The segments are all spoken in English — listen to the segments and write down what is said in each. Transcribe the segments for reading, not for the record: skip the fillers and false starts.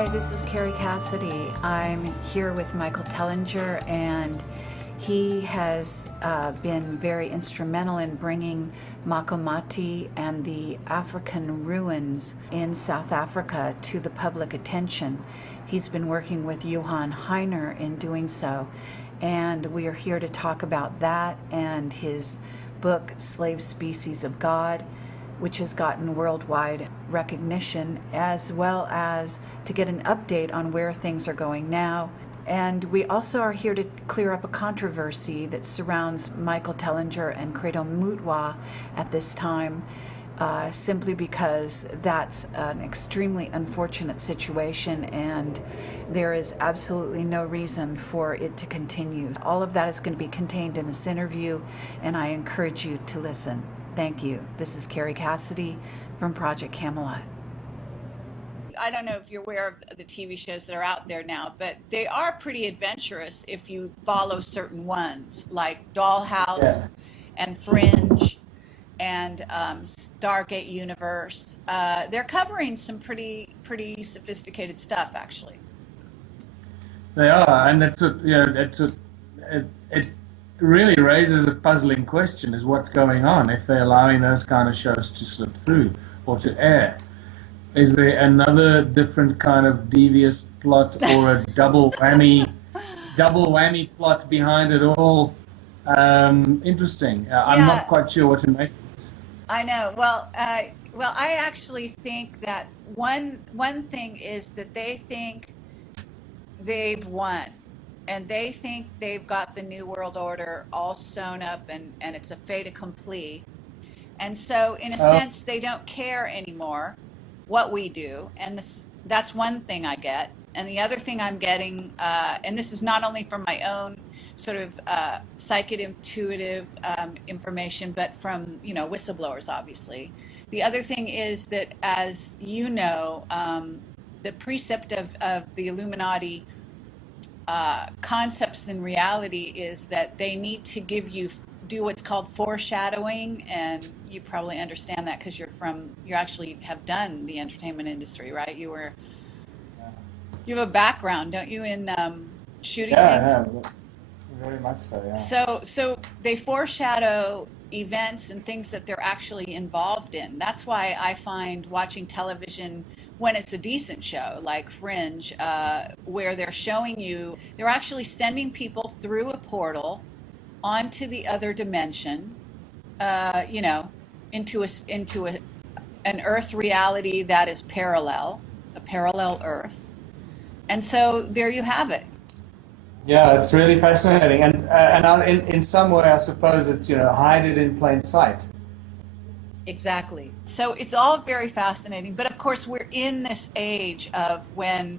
Hi, this is Carrie Cassidy. I'm here with Michael Tellinger, and he has been very instrumental in bringing Makomati and the African ruins in South Africa to the public attention. He's been working with Johann Heiner in doing so, and we are here to talk about that and his book, Slave Species of God, which has gotten worldwide recognition, as well as to get an update on where things are going now. And we also are here to clear up a controversy that surrounds Michael Tellinger and Credo Mutwa at this time, simply because that's an extremely unfortunate situation, and there is absolutely no reason for it to continue. All of that is going to be contained in this interview, and I encourage you to listen. Thank you. This is Carrie Cassidy from Project Camelot. I don't know if you're aware of the TV shows that are out there now, but they are pretty adventurous if you follow certain ones, like Dollhouse and Fringe and Stargate Universe. They're covering some pretty sophisticated stuff, actually. They are, and it really raises a puzzling question: is what's going on if they're allowing those kind of shows to slip through or to air? Is there another different kind of devious plot or a double whammy plot behind it all? Interesting. I'm not quite sure what to make of it. I know. Well, I actually think that one thing is that they think they've won. And they think they've got the New World Order all sewn up, and it's a fait accompli. And so, in a sense, they don't care anymore what we do. And that's one thing I get. And the other thing I'm getting, and this is not only from my own sort of psychic intuitive information, but from, whistleblowers, obviously. The other thing is that, as you know, the precept of the Illuminati concepts in reality is that they need to do what's called foreshadowing, and you probably understand that because you actually have done the entertainment industry, right? You have a background, don't you, in shooting things? Yeah, very much so. Yeah. So they foreshadow events and things that they're actually involved in. That's why I find watching television, when it's a decent show like Fringe, where they're showing you, they're actually sending people through a portal onto the other dimension, into an Earth reality that is parallel, a parallel Earth. And so there you have it. Yeah, it's really fascinating, and in some way, I suppose it's hide it in plain sight. Exactly. So it's all very fascinating. But of course, we're in this age of when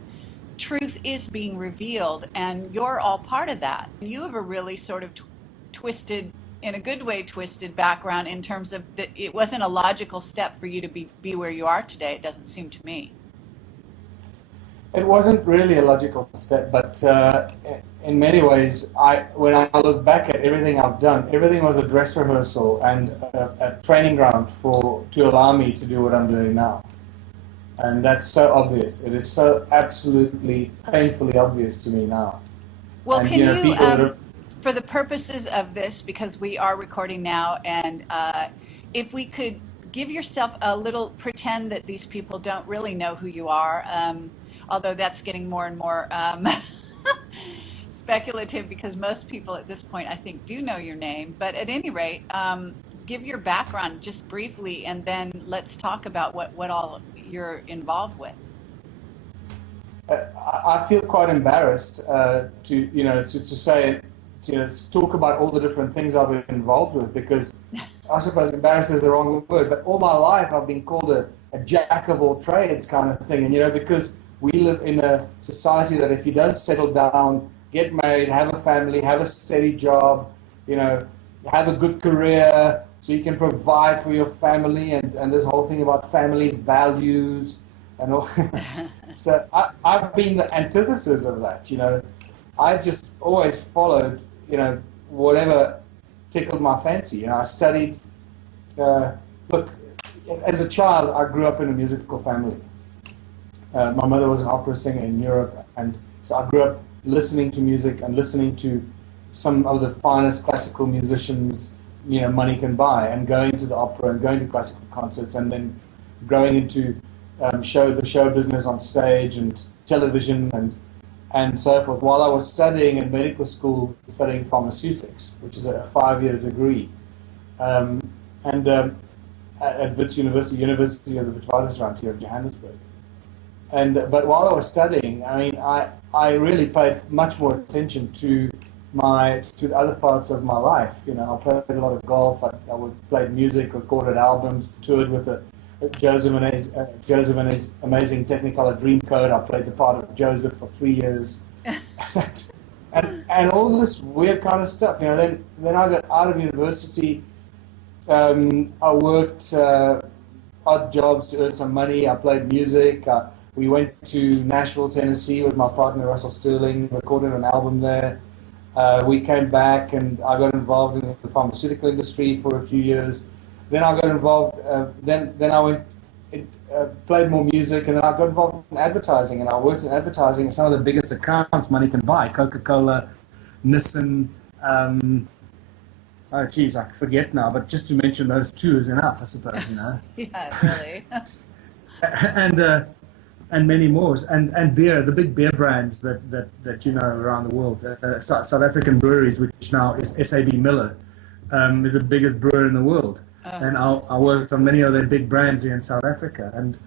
truth is being revealed, and you're all part of that. You have a really sort of twisted, in a good way, twisted background in terms of that it wasn't a logical step for you to be where you are today, it doesn't seem to me. It wasn't really a logical step, but in many ways, when I look back at everything I've done, everything was a dress rehearsal and a training ground to allow me to do what I'm doing now. And that's so obvious. It is so absolutely painfully obvious to me now. Well, and, can you, for the purposes of this, because we are recording now, and if we could give yourself a little, pretend that these people don't really know who you are, although that's getting more and more speculative, because most people at this point, I think, do know your name. But at any rate, give your background just briefly, and then let's talk about what all you're involved with. I feel quite embarrassed to say, to talk about all the different things I've been involved with, because I suppose embarrassed is the wrong word, but all my life I've been called a jack of all trades kind of thing, and because we live in a society that if you don't settle down, get married, have a family, have a steady job, have a good career so you can provide for your family, and this whole thing about family values and all. So I've been the antithesis of that, I just always followed, whatever tickled my fancy. I studied, look, as a child, I grew up in a musical family. My mother was an opera singer in Europe, and so I grew up listening to music and listening to some of the finest classical musicians, money can buy, and going to the opera and going to classical concerts, and then growing into the show business on stage and television and so forth. While I was studying in medical school, studying pharmaceutics, which is a 5-year degree, at Wits University of the Witwatersrand here in Johannesburg. But while I was studying, I really paid much more attention to the other parts of my life. I played a lot of golf. I played music, recorded albums, toured with Joseph and his amazing Technicolor Dreamcoat. I played the part of Joseph for 3 years, and all this weird kind of stuff. Then I got out of university. I worked odd jobs to earn some money. I played music. We went to Nashville, Tennessee with my partner Russell Sterling, recorded an album there. We came back and I got involved in the pharmaceutical industry for a few years. Then I got involved, then I went, played more music, and then I got involved in advertising, and I worked in advertising at some of the biggest accounts money can buy, Coca-Cola, Nissan, oh geez, I forget now, but just to mention those two is enough, I suppose, Yeah, really. and many more, and beer, the big beer brands that around the world. South African breweries, which now is SAB Miller, is the biggest brewer in the world. And I worked on many of their big brands here in South Africa. And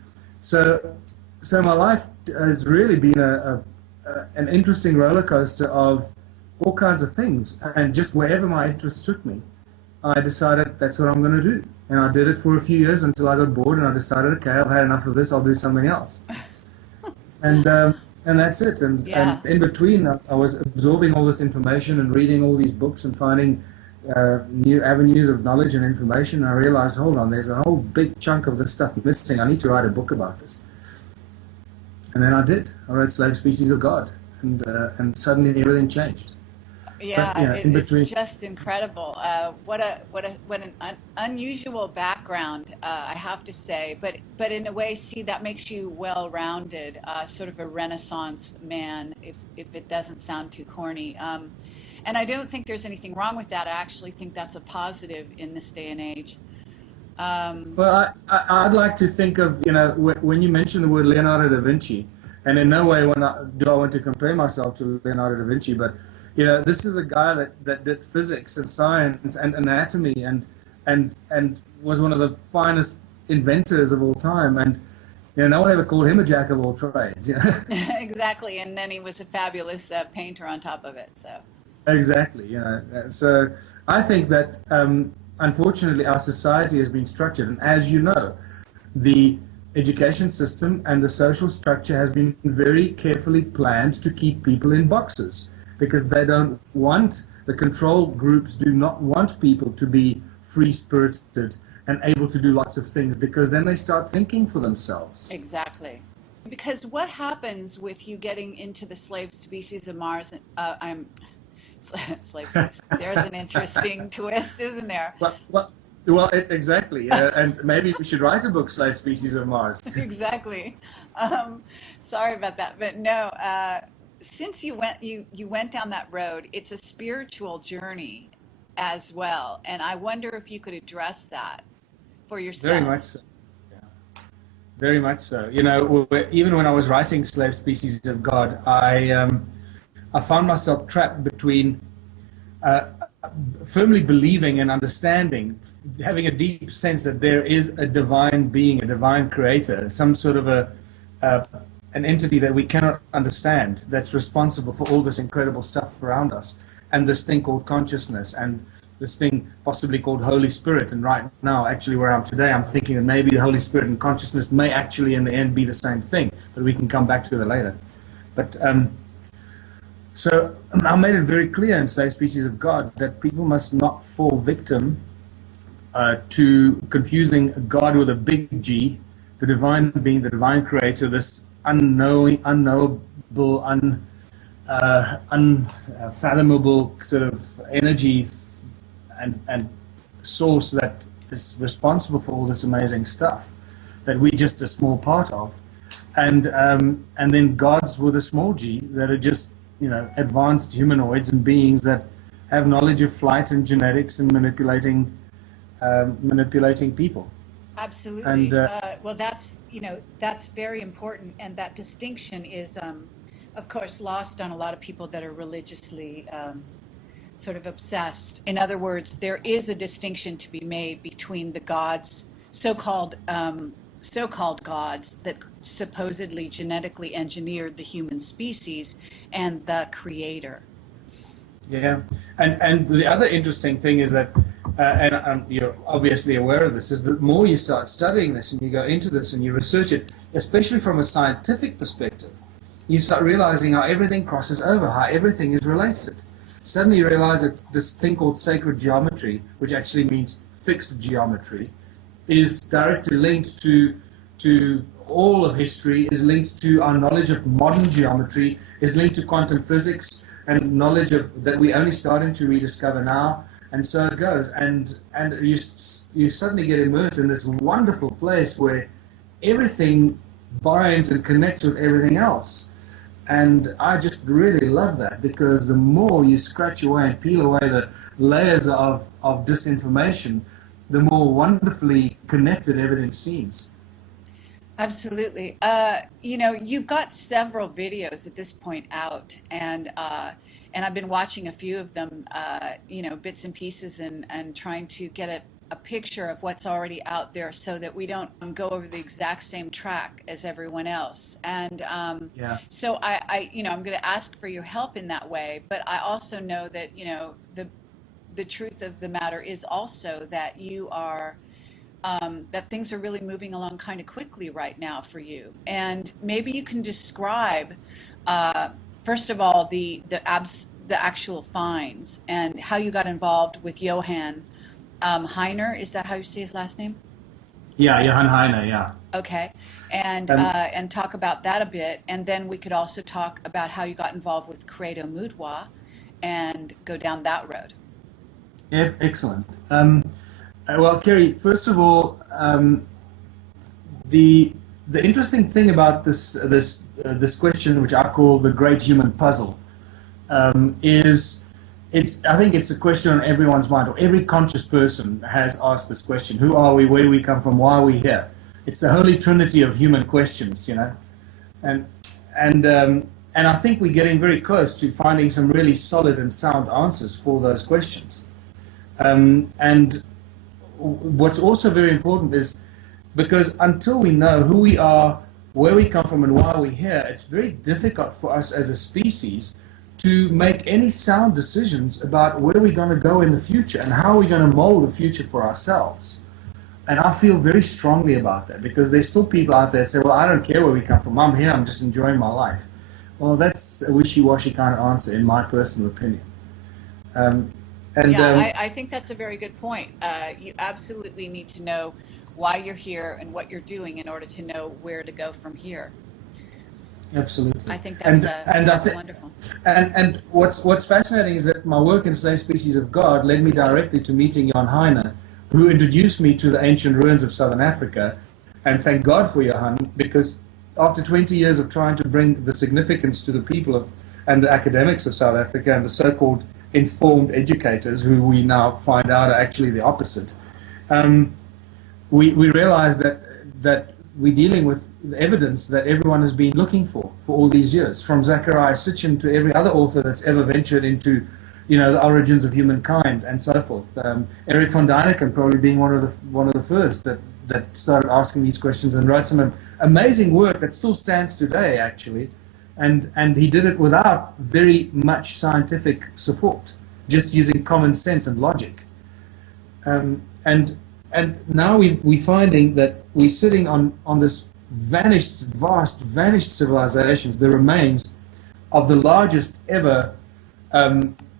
so my life has really been an interesting roller coaster of all kinds of things. And just wherever my interest took me, I decided that's what I'm going to do. And I did it for a few years until I got bored, and I decided, okay, I've had enough of this, I'll do something else. And that's it. And in between, I was absorbing all this information and reading all these books and finding new avenues of knowledge and information. I realized, hold on, there's a whole big chunk of this stuff missing. I need to write a book about this. And then I did. I wrote Slave Species of God, and suddenly everything changed. Yeah, but, it's just incredible. What an unusual background, I have to say. But in a way, see, that makes you well-rounded, sort of a Renaissance man, if it doesn't sound too corny. And I don't think there's anything wrong with that. I actually think that's a positive in this day and age. Well, I'd like to think of, when you mention the word Leonardo da Vinci, and in no way do I want to compare myself to Leonardo da Vinci, but this is a guy that did physics and science and anatomy and was one of the finest inventors of all time. And no one ever called him a jack of all trades. Exactly, and then he was a fabulous painter on top of it. So. Exactly. So I think that unfortunately our society has been structured, and as you know, the education system and the social structure has been very carefully planned to keep people in boxes, because they don't want, the control groups do not want people to be free-spirited and able to do lots of things, because then they start thinking for themselves. Exactly. Because what happens with you getting into the slave species of Mars? Slave species. There's an interesting twist, isn't there? Well, exactly. And maybe we should write a book, Slave Species of Mars. Exactly. Sorry about that, but no. Since you went down that road, it's a spiritual journey as well, and I wonder if you could address that for yourself. Very much so. Yeah. Very much so. Even when I was writing Slave Species of God, I found myself trapped between firmly believing and understanding, having a deep sense that there is a divine being, a divine creator, some sort of an entity that we cannot understand, that's responsible for all this incredible stuff around us, and this thing called consciousness, and this thing possibly called Holy Spirit. And right now, actually where I'm today, I'm thinking that maybe the Holy Spirit and consciousness may actually in the end be the same thing, but we can come back to that later. But so I made it very clear in Slave Species of God that people must not fall victim to confusing God with a big G, the divine being, the divine creator, this unknowable, unfathomable sort of energy and source that is responsible for all this amazing stuff that we're just a small part of. and then gods with a small g that are just, you know, advanced humanoids and beings that have knowledge of flight and genetics and manipulating people. Absolutely. And Well, that's, you know, that's very important. And that distinction is, of course, lost on a lot of people that are religiously sort of obsessed. In other words, there is a distinction to be made between the gods, so-called so-called gods that supposedly genetically engineered the human species, and the creator. yeah, and the other interesting thing is that, and you're obviously aware of this, is that the more you start studying this and you go into this and you research it, especially from a scientific perspective, you start realizing how everything crosses over, how everything is related. Suddenly you realize that this thing called sacred geometry, which actually means fixed geometry, is directly linked to all of history, is linked to our knowledge of modern geometry, is linked to quantum physics and knowledge of that we're only starting to rediscover now, and so it goes. And you suddenly get immersed in this wonderful place where everything binds and connects with everything else. And I just really love that, because the more you scratch away and peel away the layers of disinformation, the more wonderfully connected everything seems. Absolutely. You know, you've got several videos at this point out, and I've been watching a few of them, you know, bits and pieces, and trying to get a picture of what's already out there so that we don't go over the exact same track as everyone else. And Yeah. so I, you know, I'm going to ask for your help in that way, but I also know that, you know, the truth of the matter is also that you are that things are really moving along kind of quickly right now for you. And maybe you can describe, first of all, the actual finds and how you got involved with Johann Heiner. Is that how you say his last name? Yeah, Johann Heine, yeah. Okay, and talk about that a bit, and then we could also talk about how you got involved with Credo Mudwa, and go down that road. Yeah, excellent. Well, Kerry, first of all, the interesting thing about this question, which I call the great human puzzle, is I think it's a question on everyone's mind, or every conscious person has asked this question: who are we? Where do we come from? Why are we here? It's the holy trinity of human questions, you know, and I think we're getting very close to finding some really solid and sound answers for those questions. And what's also very important is, because until we know who we are, where we come from, and why we're here, it's very difficult for us as a species to make any sound decisions about where we're going to go in the future and how we're going to mold the future for ourselves. And I feel very strongly about that, because there's still people out there that say, well, I don't care where we come from, I'm here, I'm just enjoying my life. Well, that's a wishy-washy kind of answer, in my personal opinion. I think that's a very good point. You absolutely need to know why you're here and what you're doing in order to know where to go from here. Absolutely. I think that's wonderful. And what's fascinating is that my work in Slave Species of God led me directly to meeting Johann Heine, who introduced me to the ancient ruins of Southern Africa. And thank God for Johann, because after 20 years of trying to bring the significance to the people and the academics of South Africa, and the so-called informed educators, who we now find out are actually the opposite, we realize that we're dealing with the evidence that everyone has been looking for all these years, from Zachariah Sitchin to every other author that's ever ventured into, you know, the origins of humankind and so forth. Eric von Däniken probably being one of the first that started asking these questions and wrote some amazing work that still stands today, actually. And he did it without very much scientific support, just using common sense and logic. And now we're finding that we're sitting on this vast, vanished civilizations, the remains of the largest ever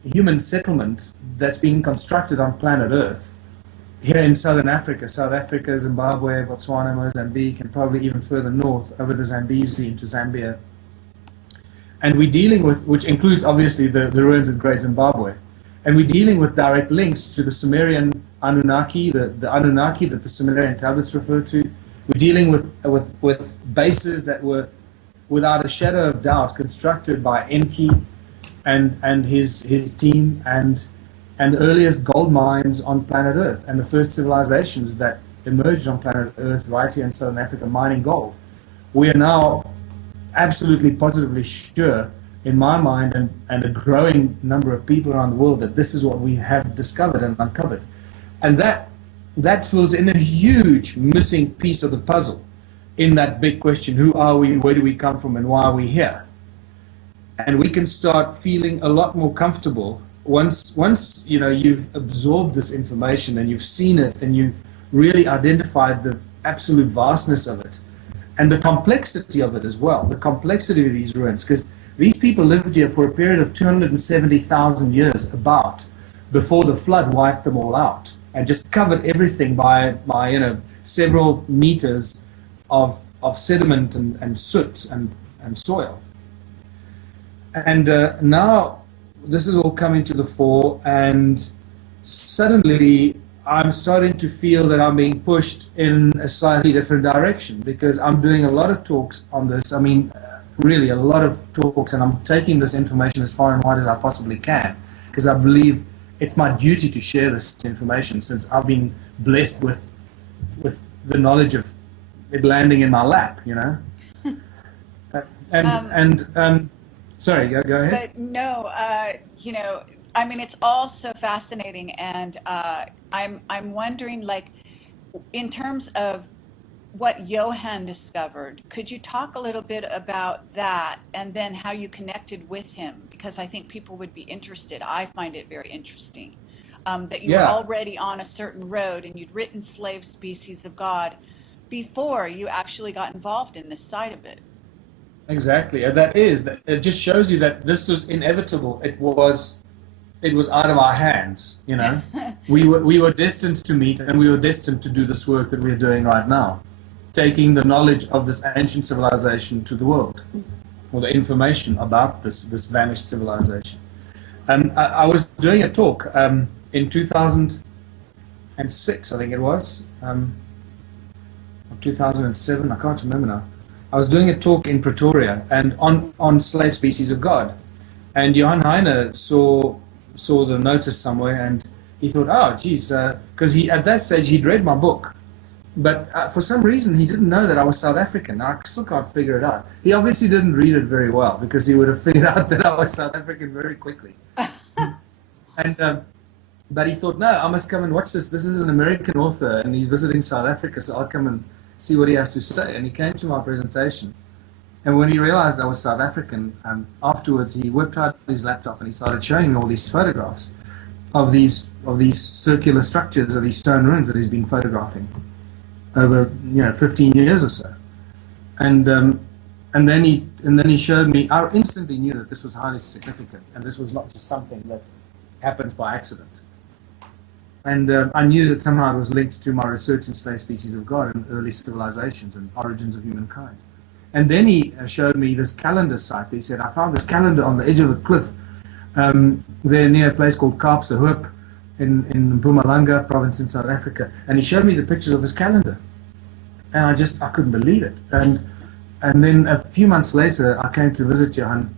human settlement that's being constructed on planet Earth, here in Southern Africa, South Africa, Zimbabwe, Botswana, Mozambique, and probably even further north over the Zambezi into Zambia. And we're dealing with, which includes obviously the ruins of Great Zimbabwe, and we're dealing with direct links to the Sumerian Anunnaki, the Anunnaki that the Sumerian tablets refer to, We're dealing with bases that were, without a shadow of doubt, constructed by Enki and his team, and the earliest gold mines on planet Earth, and the first civilizations that emerged on planet Earth right here in Southern Africa mining gold. We are now absolutely positively sure, in my mind, and a growing number of people around the world, that this is what we have discovered and uncovered. And that fills in a huge missing piece of the puzzle in that big question: who are we, where do we come from, and why are we here? And we can start feeling a lot more comfortable once you know you've absorbed this information and you've seen it and you really identified the absolute vastness of it and the complexity of it as well, the complexity of these ruins, because these people lived here for a period of 270,000 years about before the flood wiped them all out and just covered everything by you know several meters of sediment and soot and soil. And now this is all coming to the fore, and suddenly I'm starting to feel that I'm being pushed in a slightly different direction, because I'm doing a lot of talks on this. I mean, really a lot of talks, and I'm taking this information as far and wide as I possibly can, because I believe it's my duty to share this information, since I've been blessed with the knowledge of it landing in my lap, you know. Sorry, go ahead. But no, you know, I mean, it's all so fascinating, and I'm wondering, like, in terms of what Johann discovered, could you talk a little bit about that, and then how you connected with him? Because I think people would be interested. I find it very interesting that you were already on a certain road, and you'd written Slave Species of God before you actually got involved in this side of it. Exactly, and it just shows you that this was inevitable. It was out of our hands, you know. we were destined to meet, and we were destined to do this work that we're doing right now, taking the knowledge of this ancient civilization to the world, or the information about this vanished civilization. And I was doing a talk in 2006, I think it was, or 2007, I can't remember now. I was doing a talk in Pretoria and on Slave Species of God, and Johann Heine saw the notice somewhere, and he thought, oh geez, because at that stage he'd read my book, but for some reason he didn't know that I was South African. I still can't figure it out. He obviously didn't read it very well, because he would have figured out that I was South African very quickly. But he thought, no, I must come and watch this. This is an American author, and he's visiting South Africa, so I'll come and see what he has to say. And he came to my presentation, and when he realized I was South African, afterwards he whipped out his laptop and he started showing me all these photographs of these circular structures, of these stone ruins that he's been photographing over 15 years or so. And then he showed me. I instantly knew that this was highly significant, and this was not just something that happens by accident. And I knew that somehow it was linked to my research in Slave Species of God and early civilizations and origins of humankind. And then he showed me this calendar site. He said, I found this calendar on the edge of a cliff there near a place called Kaapse Hoop in Mpumalanga province in South Africa. And he showed me the pictures of his calendar. And I couldn't believe it. And then a few months later, I came to visit Johann.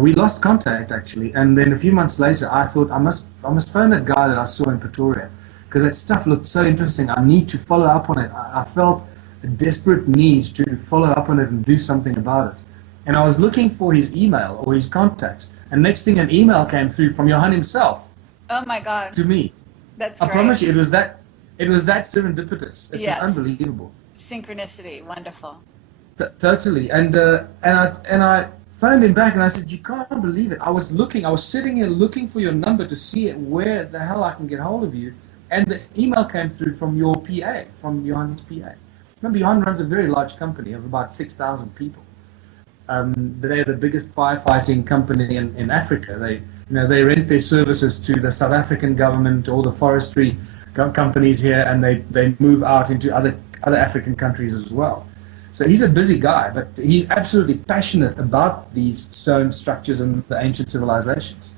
We lost contact, actually, and then a few months later I thought I must phone that guy that I saw in Pretoria, because that stuff looked so interesting. I need to follow up on it. I felt a desperate need to follow up on it and do something about it. And I was looking for his email or his contacts, and next thing an email came through from Johann himself. Oh my God! To me, that's I great. promise you, it was that serendipitous. It was unbelievable. Synchronicity, wonderful. Totally, and I phoned him back and I said, you can't believe it. I was sitting here looking for your number to see where the hell I can get hold of you. And the email came through from your PA, from Johann's PA. Remember, Johann runs a very large company of about 6,000 people. They're the biggest firefighting company in Africa. They rent their services to the South African government, all the forestry companies here, and they move out into other African countries as well. So he's a busy guy, but he's absolutely passionate about these stone structures and the ancient civilizations.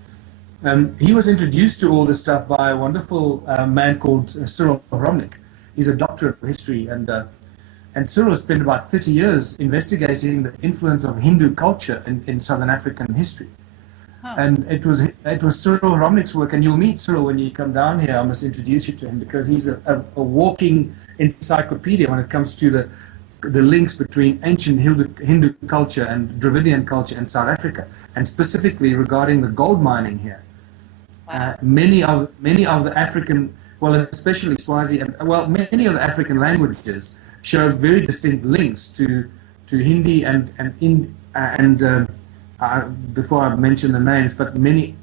He was introduced to all this stuff by a wonderful man called Cyril Romnik. He's a doctor of history, and And Cyril spent about 30 years investigating the influence of Hindu culture in Southern African history. Huh. And it was Cyril Romnick's work, and you'll meet Cyril when you come down here. I must introduce you to him because he's a walking encyclopedia when it comes to the links between ancient Hindu culture and Dravidian culture in South Africa, and specifically regarding the gold mining here. Wow. Many of the African, well, especially Swazi, many of the African languages show very distinct links to Hindi and before I mention the names, but many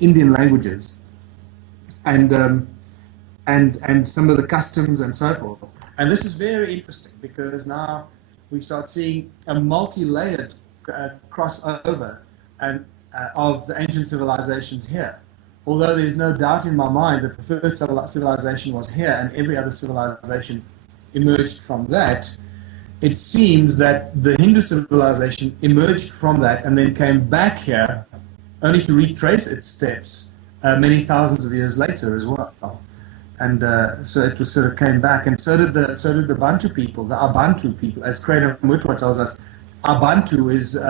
Indian languages, and some of the customs and so forth. And this is very interesting because now we start seeing a multi-layered crossover of the ancient civilizations here. Although there's no doubt in my mind that the first civilization was here and every other civilization emerged from that, it seems that the Hindu civilization emerged from that and then came back here only to retrace its steps many thousands of years later as well. And so it was sort of came back, and so did the Bantu people, the Abantu people. As Krena Mutwa tells us, Abantu is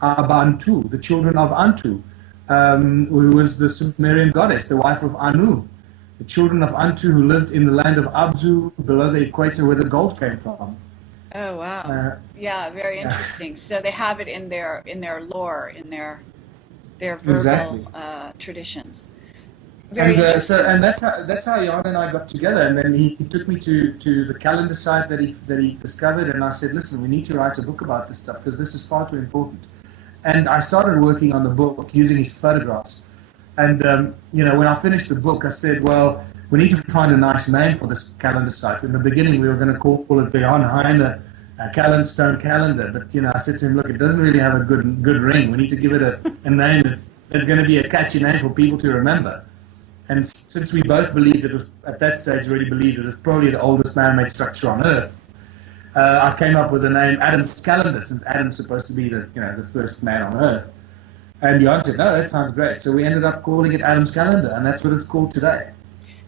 Abantu, the children of Antu, who was the Sumerian goddess, the wife of Anu. The children of Antu who lived in the land of Abzu, below the equator where the gold came from. Oh wow! Yeah, very interesting. So they have it in their lore, in their verbal Exactly. Traditions. Very interesting. And that's how Jan and I got together. And then he took me to the calendar site that he discovered, and I said, listen, we need to write a book about this stuff because this is far too important. And I started working on the book using his photographs. And when I finished the book, I said, well, we need to find a nice name for this calendar site. In the beginning, we were going to call it the Jan Heine Stone Calendar. But I said to him, look, it doesn't really have a good ring. We need to give it a name that's going to be a catchy name for people to remember. And since we both believed at that stage already believed it was probably the oldest man-made structure on Earth, I came up with the name Adam's Calendar, since Adam's supposed to be the first man on Earth. And Jan said, no, that sounds great. So we ended up calling it Adam's Calendar, and that's what it's called today.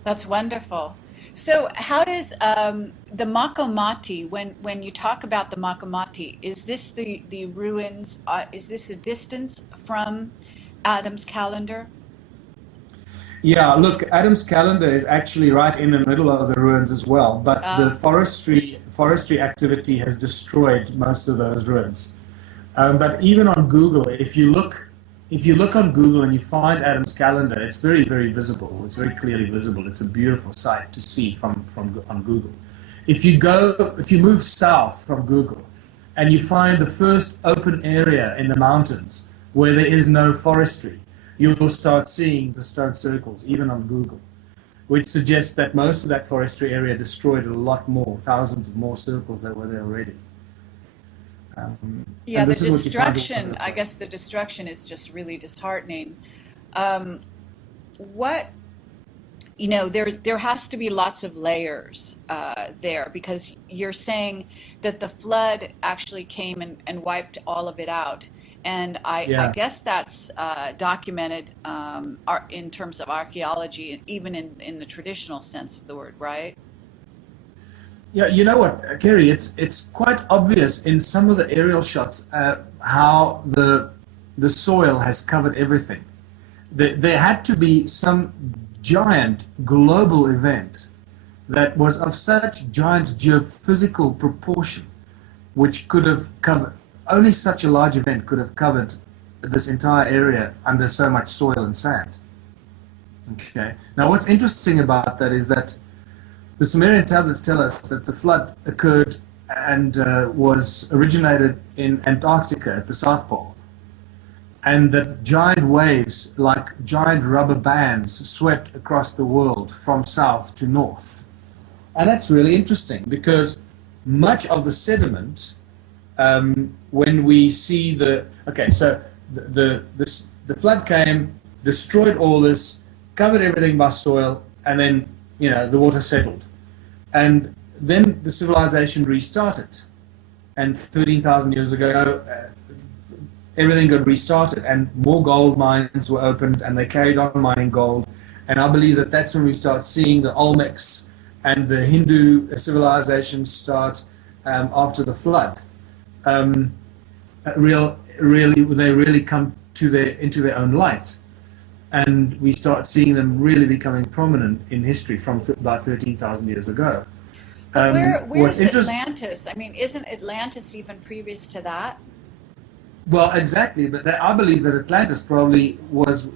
That's wonderful. So how does the Makomati, when you talk about the Makomati, is this the ruins, is this a distance from Adam's Calendar? Yeah, look, Adam's Calendar is actually right in the middle of the ruins as well, but the forestry activity has destroyed most of those ruins. But even on Google, if you look on Google and you find Adam's Calendar, it's very, very visible. It's very clearly visible. It's a beautiful site to see on Google. If you move south from Google and you find the first open area in the mountains where there is no forestry, you will start seeing the stone circles, even on Google, which suggests that most of that forestry area destroyed a lot more, thousands of more circles that were there already. Yeah, the destruction, I guess the destruction is just really disheartening. There has to be lots of layers there, because you're saying that the flood actually came and wiped all of it out. And I guess that's documented in terms of archaeology, even in the traditional sense of the word, right? Yeah, you know what, Kerry, it's quite obvious in some of the aerial shots how the soil has covered everything. There had to be some giant global event that was of such giant geophysical proportion, which could have covered. Only such a large event could have covered this entire area under so much soil and sand. Okay. Now, what's interesting about that is that the Sumerian tablets tell us that the flood occurred and was originated in Antarctica at the South Pole, and that giant waves, like giant rubber bands, swept across the world from south to north. And that's really interesting because much of the sediment, when we see the flood came, destroyed all this, covered everything by soil, and then the water settled, and then the civilization restarted, and 13,000 years ago everything got restarted, and more gold mines were opened, and they carried on mining gold. And I believe that that's when we start seeing the Olmecs and the Hindu civilizations start after the flood, they really come into their own light, and we start seeing them really becoming prominent in history from about 13,000 years ago. Where's Atlantis? I mean, isn't Atlantis even previous to that? Well, exactly, but I believe that Atlantis probably was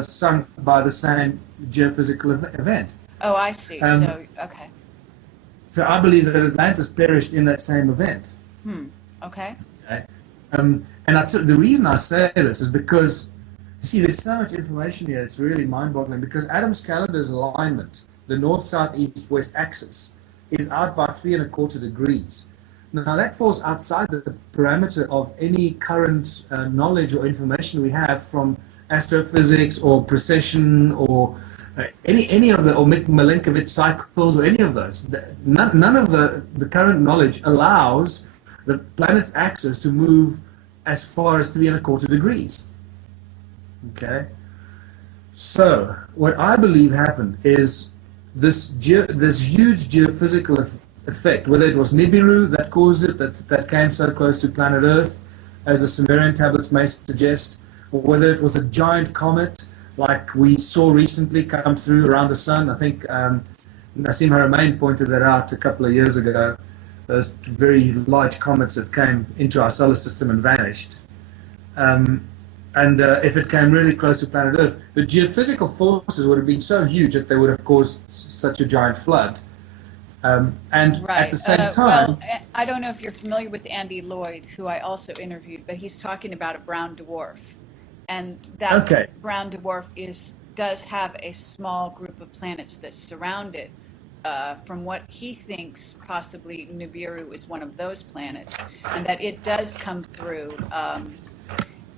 sunk by the same geophysical event. Oh, I see. Okay. So I believe that Atlantis perished in that same event. Okay. And the reason I say this is because, you see, there's so much information here, it's really mind-boggling, because Adam's calendar's alignment, the north, south, east, west axis, is out by 3¼ degrees. Now that falls outside the parameter of any current knowledge or information we have from astrophysics or precession or any of the, or Milankovitch cycles or any of those. None of the current knowledge allows the planet's axis to move as far as 3¼ degrees. Okay? So, what I believe happened is this huge geophysical effect, whether it was Nibiru that caused it, that came so close to planet Earth, as the Sumerian tablets may suggest, or whether it was a giant comet like we saw recently come through around the sun. I think Nassim Haramein pointed that out a couple of years ago, those very large comets that came into our solar system and vanished. If it came really close to planet Earth, the geophysical forces would have been so huge that they would have caused such a giant flood. At the same time... Well, I don't know if you're familiar with Andy Lloyd, who I also interviewed, but he's talking about a brown dwarf. And that brown dwarf does have a small group of planets that surround it. From what he thinks, possibly Nibiru is one of those planets, and that it does come through,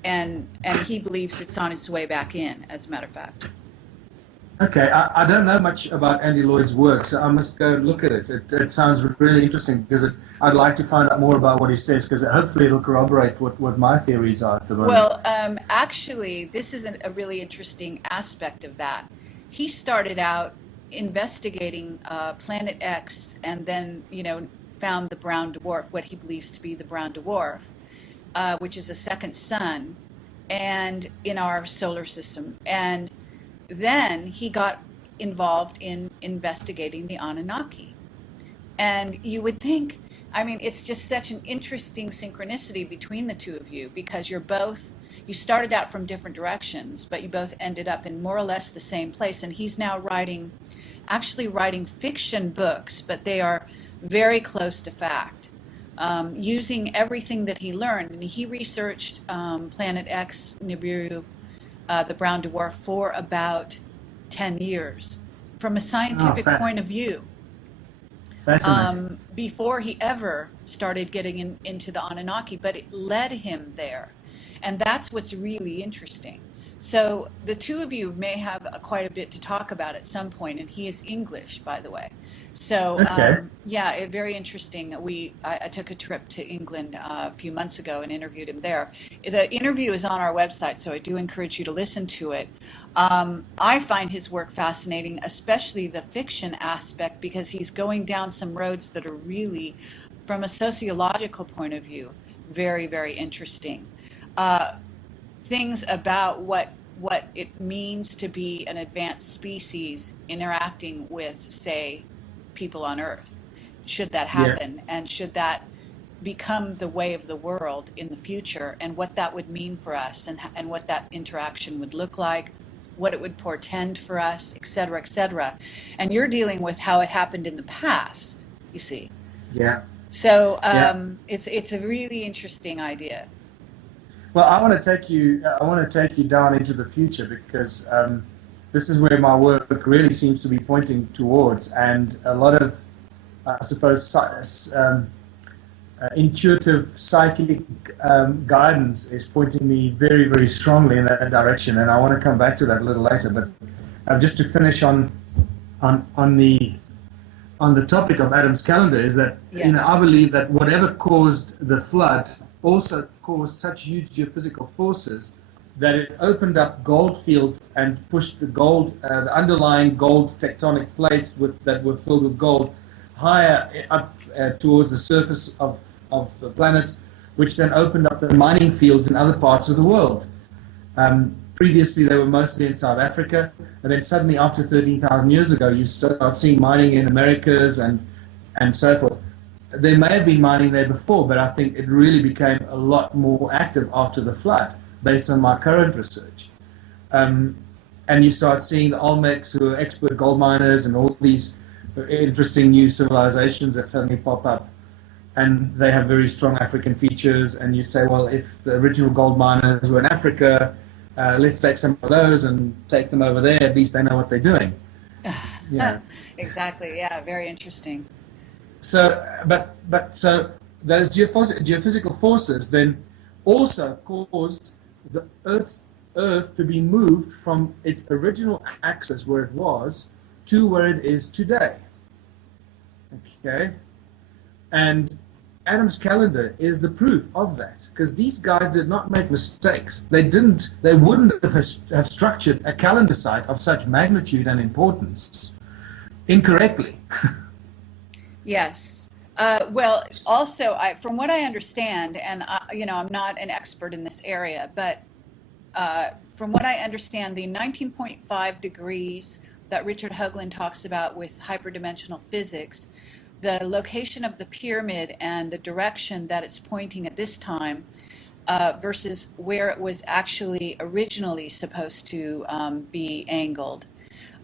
and he believes it's on its way back in, as a matter of fact. Okay, I don't know much about Andy Lloyd's work, so I must go look at it. It sounds really interesting, because I'd like to find out more about what he says, because hopefully it'll corroborate what my theories are at the moment. Well, actually, this is a really interesting aspect of that. He started out investigating Planet X, and then, found the brown dwarf, what he believes to be the brown dwarf, which is a second sun, and in our solar system. And then he got involved in investigating the Anunnaki. And you would think, I mean, it's just such an interesting synchronicity between the two of you, because you started out from different directions, but you both ended up in more or less the same place. And he's now actually writing fiction books, but they are very close to fact, using everything that he learned. And he researched Planet X, Nibiru, the brown dwarf, for about 10 years from a scientific point of view, before he ever started getting into the Anunnaki, but it led him there. And that's what's really interesting. So the two of you may have quite a bit to talk about at some point, and he is English, by the way. So yeah, very interesting. I took a trip to England a few months ago and interviewed him there. The interview is on our website, so I do encourage you to listen to it. I find his work fascinating, especially the fiction aspect, because he's going down some roads that are really, from a sociological point of view, very, very interesting. Things about what it means to be an advanced species interacting with, say, people on Earth. Should that happen, and should that become the way of the world in the future, and what that would mean for us, and what that interaction would look like, what it would portend for us, etc., etc. And you're dealing with how it happened in the past, you see. Yeah. So it's a really interesting idea. Well, I want to take you down into the future, because this is where my work really seems to be pointing towards, and a lot of, I suppose, intuitive psychic guidance is pointing me very, very strongly in that direction, and I want to come back to that a little later. But just to finish on the topic of Adam's calendar, is that I believe that whatever caused the flood also caused such huge geophysical forces that it opened up gold fields and pushed the underlying gold tectonic plates that were filled with gold higher up towards the surface of the planet, which then opened up the mining fields in other parts of the world. Previously, they were mostly in South Africa, and then suddenly, after 13,000 years ago, you start seeing mining in Americas and so forth. There may have been mining there before, but I think it really became a lot more active after the flood, based on my current research. And you start seeing the Olmecs, who are expert gold miners, and all these interesting new civilizations that suddenly pop up. And they have very strong African features, and you say, well, if the original gold miners were in Africa, let's take some of those and take them over there. At least they know what they're doing. Yeah. Exactly. Yeah. Very interesting. So, so those geophysical forces then also caused the Earth to be moved from its original axis where it was to where it is today. Okay, and Adam's calendar is the proof of that, because these guys did not make mistakes. They wouldn't have structured a calendar site of such magnitude and importance incorrectly. Yes. Well, also, from what I understand, and I'm not an expert in this area, but from what I understand, the 19.5 degrees that Richard Hoagland talks about with hyperdimensional physics, the location of the pyramid and the direction that it's pointing at this time versus where it was actually originally supposed to be angled.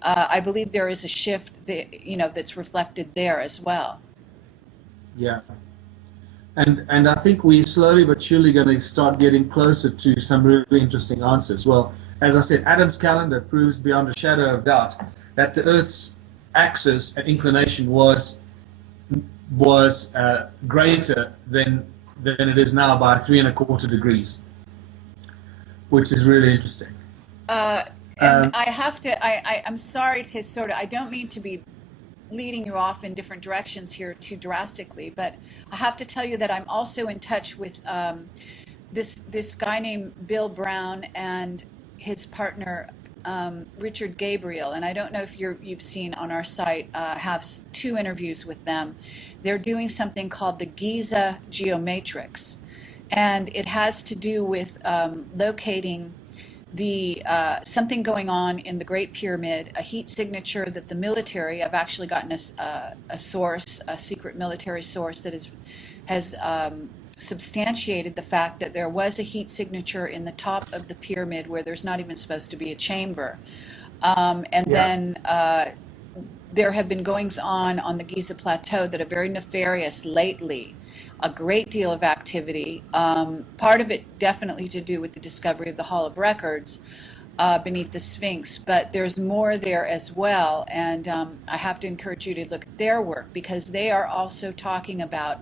I believe there is a shift that's reflected there as well. Yeah. And I think we slowly but surely going to start getting closer to some really interesting answers. Well, as I said, Adam's calendar proves beyond a shadow of doubt that the Earth's axis and inclination was greater than it is now by 3¼ degrees, which is really interesting. And I have to, I'm sorry to I don't mean to be leading you off in different directions here too drastically, but I have to tell you that I'm also in touch with this guy named Bill Brown and his partner Richard Gabriel, and I don't know if you've seen on our site, have 2 interviews with them. They're doing something called the Giza Geomatrix, and it has to do with locating the something going on in the Great Pyramid, a heat signature that the military have actually gotten a source, a secret military source that has substantiated the fact that there was a heat signature in the top of the pyramid where there's not even supposed to be a chamber. Then there have been goings on the Giza Plateau that are very nefarious lately. A great deal of activity, part of it definitely to do with the discovery of the Hall of Records beneath the Sphinx, but there's more there as well, and I have to encourage you to look at their work, because they are also talking about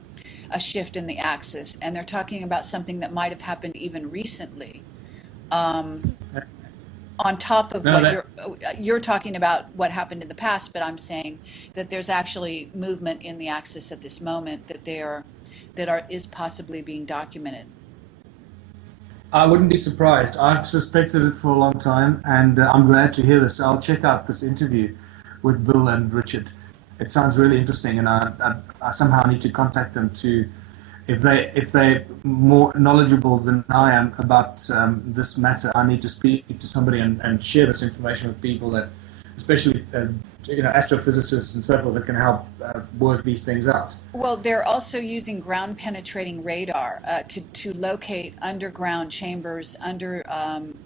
a shift in the axis, and they're talking about something that might have happened even recently. On top of you're talking about what happened in the past, but I'm saying that there's actually movement in the axis at this moment that is possibly being documented. I wouldn't be surprised. I've suspected it for a long time, and I'm glad to hear this. I'll check out this interview with Bill and Richard. It sounds really interesting, and I somehow need to contact them to, if they're more knowledgeable than I am about this matter. I need to speak to somebody and share this information with people that, especially astrophysicists and so forth, that can help work these things out. Well, they're also using ground-penetrating radar to locate underground chambers under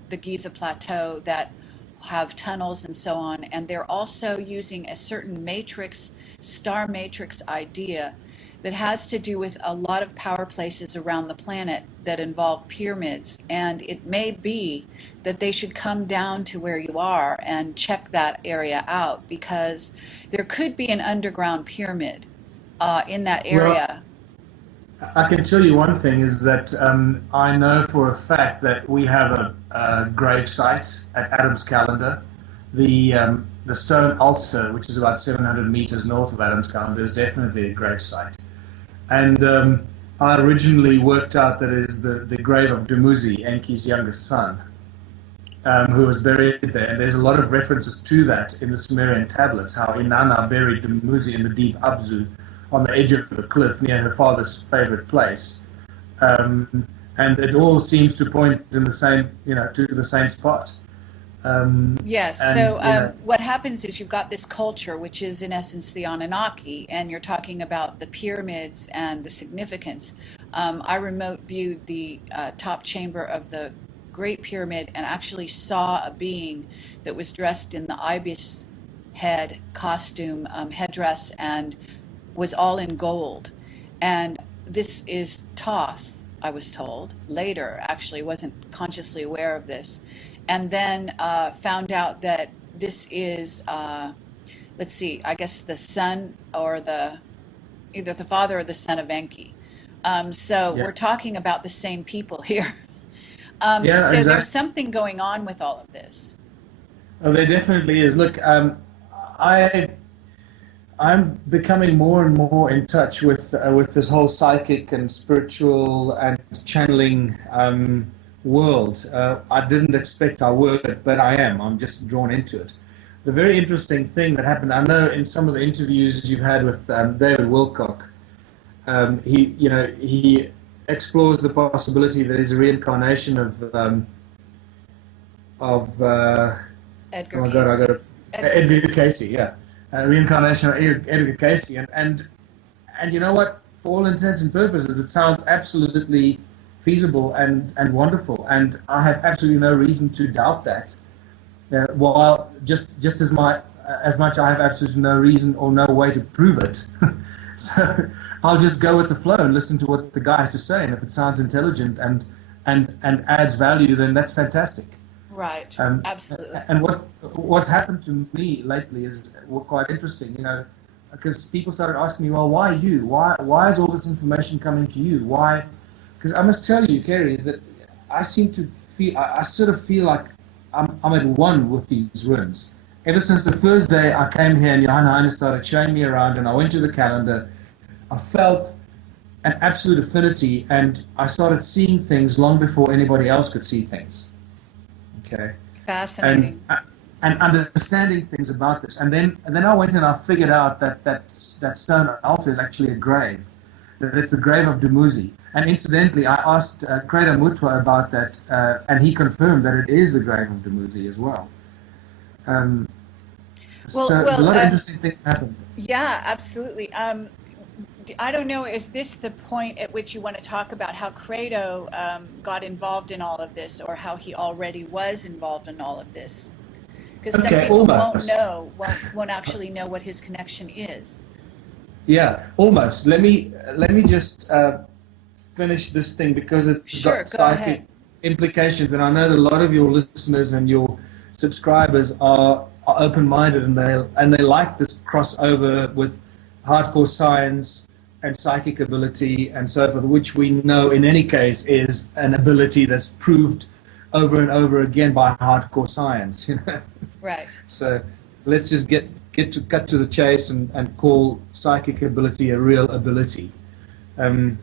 the Giza Plateau that have tunnels and so on, and they're also using a certain star matrix idea that has to do with a lot of power places around the planet that involve pyramids, and it may be that they should come down to where you are and check that area out, because there could be an underground pyramid in that area. Well, I can tell you one thing is that I know for a fact that we have a grave site at Adam's Calendar. The stone altar, which is about 700 meters north of Adam's Calendar, is definitely a grave site. And I originally worked out that it is the grave of Dumuzi, Enki's youngest son, who was buried there. And there's a lot of references to that in the Sumerian tablets, how Inanna buried Dumuzi in the deep Abzu, on the edge of a cliff near her father's favorite place. And it all seems to point in the same, to the same spot. Yes. And So what happens is you've got this culture, which is in essence the Anunnaki, and you're talking about the pyramids and the significance. I remote viewed the top chamber of the Great Pyramid and actually saw a being that was dressed in the ibis head costume, headdress, and was all in gold. And this is Thoth, I was told later. Actually, wasn't consciously aware of this, and then found out that this is, let's see, I guess the son or either the father or the son of Enki. So yeah, we're talking about the same people here. yeah, So there's exactly. something going on with all of this. Oh, there definitely is. Look, I I'm becoming more and more in touch with this whole psychic and spiritual and channeling world. I didn't expect I would, but I am. I'm just drawn into it. The very interesting thing that happened, I know in some of the interviews you've had with David Wilcock, he explores the possibility that he's a reincarnation of oh Edgar my God, I Cayce. got it. Edgar Edgar Cayce. Casey, yeah, reincarnation of Edgar Casey, and you know what? For all intents and purposes, it sounds absolutely feasible and wonderful, and I have absolutely no reason to doubt that. While just as much I have absolutely no reason or no way to prove it. So I'll just go with the flow and listen to what the guy has to say, and if it sounds intelligent and adds value, then that's fantastic. Right. Um, Absolutely. and what's happened to me lately is quite interesting, because people started asking me, well, why you? Why is all this information coming to you? Why? Because I must tell you, Kerry, is that I seem to feel, I sort of feel like I'm at one with these ruins. Ever since the first day I came here and Johan Heine started showing me around and I went to the calendar, I felt an absolute affinity and I started seeing things long before anybody else could see things. Okay, and Fascinating. and understanding things about this, and then I went and I figured out that stone altar is actually a grave, that it's a grave of Dumuzi. And incidentally, I asked Kreda Mutwa about that, and he confirmed that it is the grave of Dumuzi as well. Um, Well, so a well, lot of interesting things happened. yeah, absolutely. I don't know, is this the point at which you want to talk about how Credo got involved in all of this, or how he already was involved in all of this? Because some Okay, people won't almost. know, won't actually know what his connection is. Yeah, almost. Let me just finish this thing because it's Sure, got go ahead. psychic implications, and I know that a lot of your listeners and your subscribers are open-minded, and they like this crossover with hardcore science and psychic ability and so forth, which we know in any case is an ability that's proved over and over again by hardcore science. Right. So let's just get to cut to the chase and call psychic ability a real ability. And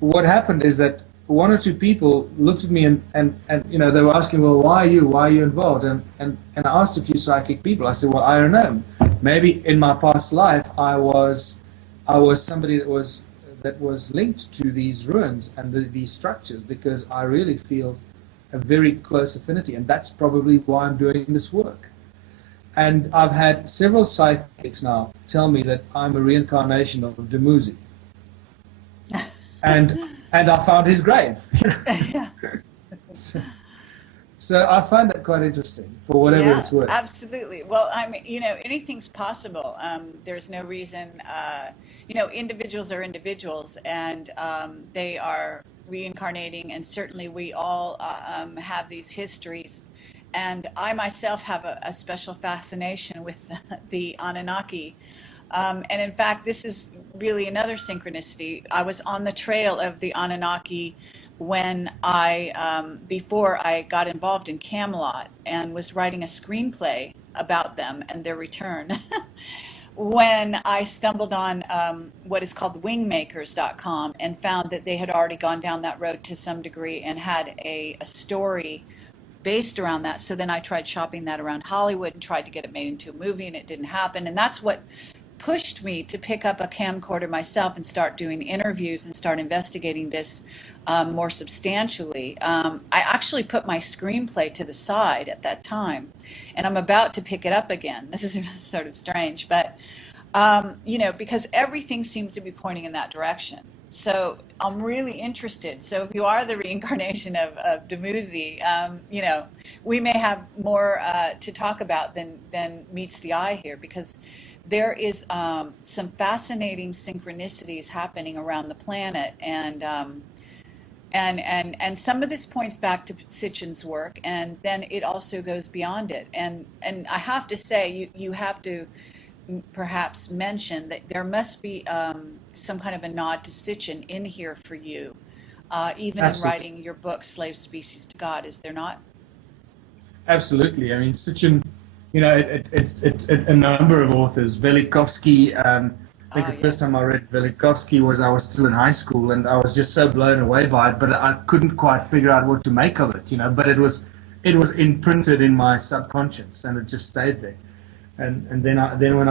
what happened is that one or two people looked at me and they were asking, well, why are you involved? And I asked a few psychic people. I said, well, I don't know. Maybe in my past life I was somebody that was linked to these ruins and these structures, because I really feel a very close affinity, and that's probably why I'm doing this work. And I've had several psychics now tell me that I'm a reincarnation of Dumuzi, and I found his grave. Yeah. So I find that quite interesting for whatever Yeah, it's worth. absolutely. Well, I mean, anything's possible. There's no reason, individuals are individuals, and they are reincarnating, and certainly we all have these histories. And I myself have a special fascination with the Anunnaki. And in fact, this is really another synchronicity. I was on the trail of the Anunnaki when before I got involved in Camelot and was writing a screenplay about them and their return. When I stumbled on what is called wingmakers.com and found that they had already gone down that road to some degree and had a story based around that. So then I tried shopping that around Hollywood and tried to get it made into a movie, and it didn't happen. And that's what pushed me to pick up a camcorder myself and start doing interviews and start investigating this more substantially. I actually put my screenplay to the side at that time, and I'm about to pick it up again. This is sort of strange, but you know, because everything seems to be pointing in that direction. So I'm really interested. So if you are the reincarnation of Dumuzi, you know, we may have more to talk about than meets the eye here, because there is some fascinating synchronicities happening around the planet, and some of this points back to Sitchin's work, and then it also goes beyond it. And I have to say, you have to perhaps mention that there must be some kind of a nod to Sitchin in here for you, even in Absolutely. writing your book, Slave Species to God, is there not? Absolutely. I mean, Sitchin, you know, it's a number of authors. Velikovsky, I think the first time I read Velikovsky was I was still in high school, and I was just so blown away by it, but I couldn't quite figure out what to make of it, you know, but it was imprinted in my subconscious, and it just stayed there. And then when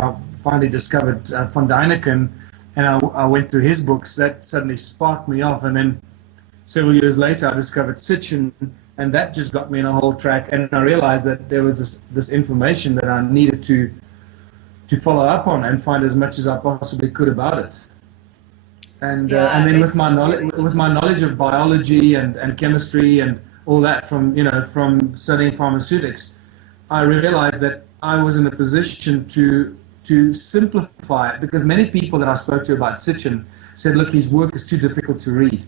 I finally discovered von Däniken, and I went through his books, that suddenly sparked me off. And then several years later, I discovered Sitchin, and that just got me in a whole track. And I realized that there was this information that I needed to follow up on and find as much as I possibly could about it. And then with my knowledge of biology and chemistry and all that from studying pharmaceutics, I realized that I was in a position to simplify it, because many people that I spoke to about Sitchin said, look, his work is too difficult to read.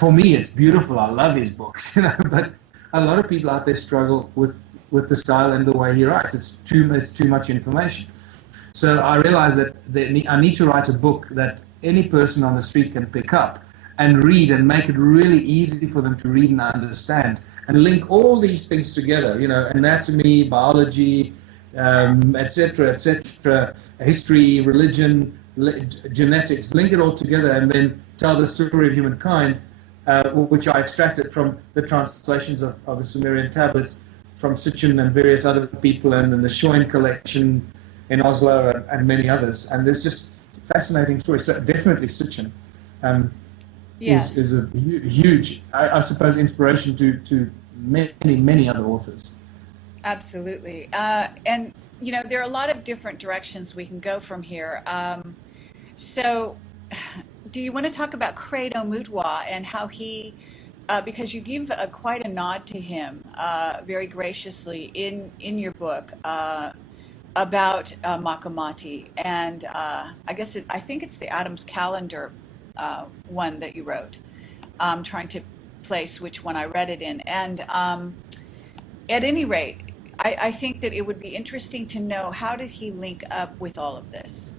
For me, it's beautiful. I love his books, you know, but a lot of people out there struggle with the style and the way he writes. It's too much information. So I realized that I need to write a book that any person on the street can pick up and read, and make it really easy for them to read and understand, and link all these things together, you know, anatomy, biology, etc., history, religion, genetics, link it all together, and then tell the story of humankind, which I extracted from the translations of the Sumerian tablets from Sitchin and various other people, and in the Schoen collection in Oslo, and many others. And there's just fascinating stories. So definitely Sitchin. Yes. Is a huge, I suppose, inspiration to many other authors. Absolutely. And, you know, there are a lot of different directions we can go from here. So do you want to talk about Credo Mutwa and how he, because you give quite a nod to him very graciously in your book about Makamati, and I think it's the Adam's Calendar one that you wrote. I'm trying to place which one I read it in. And at any rate, I think that it would be interesting to know, how did he link up with all of this?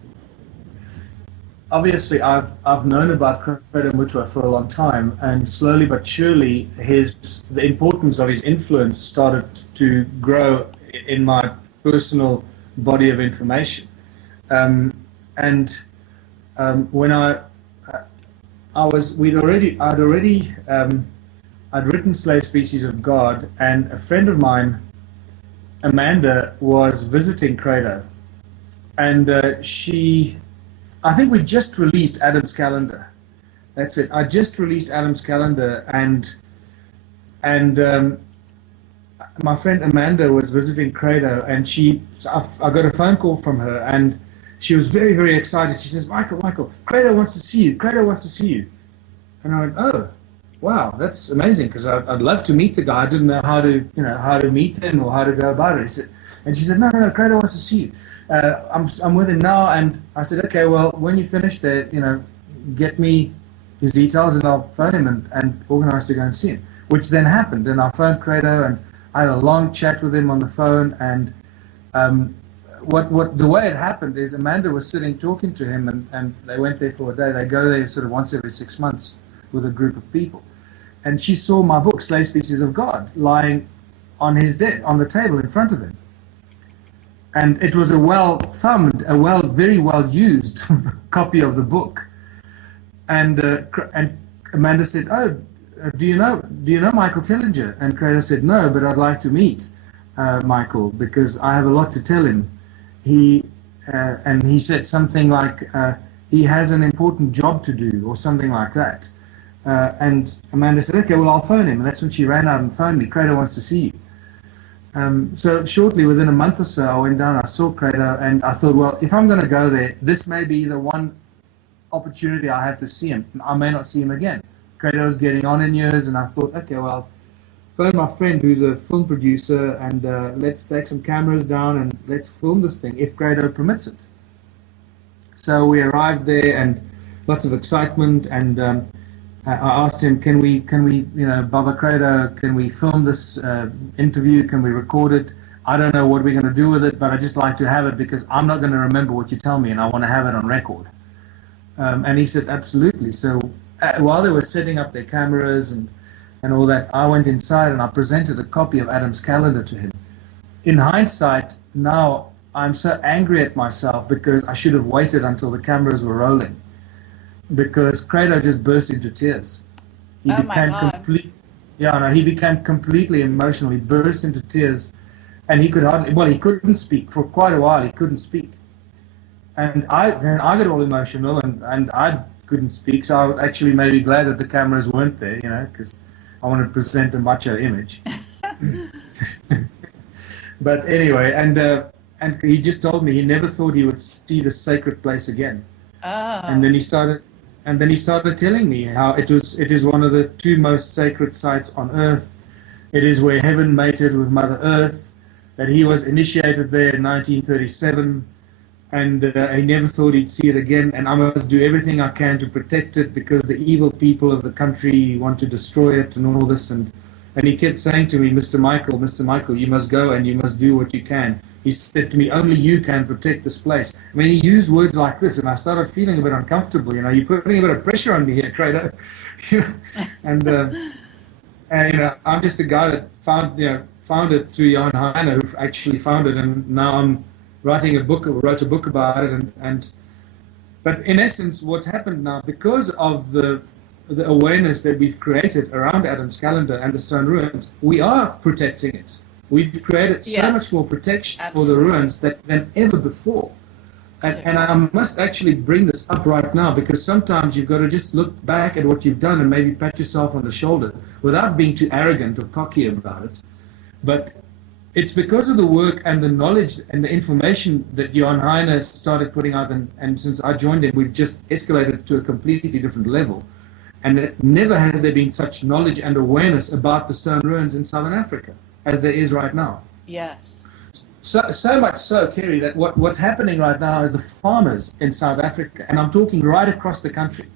Obviously, I've known about Credo Mutwa for a long time, and slowly but surely the importance of his influence started to grow in my personal body of information. When I'd written Slave Species of God, and a friend of mine, Amanda, was visiting Credo, and I think we just released Adam's Calendar. That's it. I just released Adam's Calendar, and my friend Amanda was visiting Credo, and I got a phone call from her, and she was very, very excited. She says, Michael, Credo wants to see you. Credo wants to see you. And I went, oh, wow, that's amazing, because I'd love to meet the guy. I didn't know how to meet him or how to go about it. And she said, no, Credo wants to see you. I'm with him now. And I said, okay, well, when you finish there, get me his details, and I'll phone him and organize to go and see him. Which then happened, and I phoned Credo, and I had a long chat with him on the phone, and the way it happened is Amanda was sitting talking to him, and they went there for a day. They go there sort of once every 6 months with a group of people, and she saw my book, Slave Species of God, lying on his desk, on the table in front of him, and it was a very well used copy of the book, and Amanda said, oh, do you know Michael Tellinger? And Credo said, no, but I'd like to meet Michael, because I have a lot to tell him. He and he said something like he has an important job to do or something like that. And Amanda said, okay, well, I'll phone him. And that's when she ran out and phoned me. Credo wants to see you. So shortly, within a month or so, I went down, I saw Credo, and I thought, well, if I'm going to go there, this may be the one opportunity I have to see him. I may not see him again. Credo's getting on in years, and I thought, okay, well, phone my friend who's a film producer, and let's take some cameras down and let's film this thing if Credo permits it. So we arrived there, and lots of excitement, and I asked him, can we, you know, Baba Credo, can we film this interview? Can we record it? I don't know what we're going to do with it, but I just like to have it because I'm not going to remember what you tell me, and I want to have it on record. And he said, absolutely. So while they were setting up their cameras and all that, I went inside and I presented a copy of Adam's calendar to him. In hindsight, now I'm so angry at myself because I should have waited until the cameras were rolling. Because Credo just burst into tears. He became he became completely emotional. He burst into tears, and he could hardly, well, he couldn't speak for quite a while. He couldn't speak, and I got all emotional, and I couldn't speak. So I was actually maybe glad that the cameras weren't there, you know, because I wanted to present a macho image. But anyway, and he just told me he never thought he would see this sacred place again. Oh. And then he started telling me how it is one of the two most sacred sites on earth. It is where heaven mated with Mother Earth, that he was initiated there in 1937, and he never thought he'd see it again, and I must do everything I can to protect it because the evil people of the country want to destroy it and all this. And he kept saying to me, Mr. Michael, you must go and you must do what you can. He said to me, only you can protect this place. I mean, he used words like this, and I started feeling a bit uncomfortable. You know, you're putting a bit of pressure on me here, Credo. And you know, I'm just a guy that found it through Jan Heine, who actually found it, and now I'm writing a book, wrote a book about it. But in essence, what's happened now, because of the awareness that we've created around Adam's calendar and the stone ruins, we are protecting it. We've created so much more protection for the ruins than ever before. And I must actually bring this up right now, because sometimes you've got to just look back at what you've done and maybe pat yourself on the shoulder without being too arrogant or cocky about it. But it's because of the work and the knowledge and the information that Jan Heine started putting out, and since I joined him, we've just escalated to a completely different level. And never has there been such knowledge and awareness about the stone ruins in Southern Africa as there is right now. Yes. So much so, Kerry, that what's happening right now is the farmers in South Africa, and I'm talking right across the country,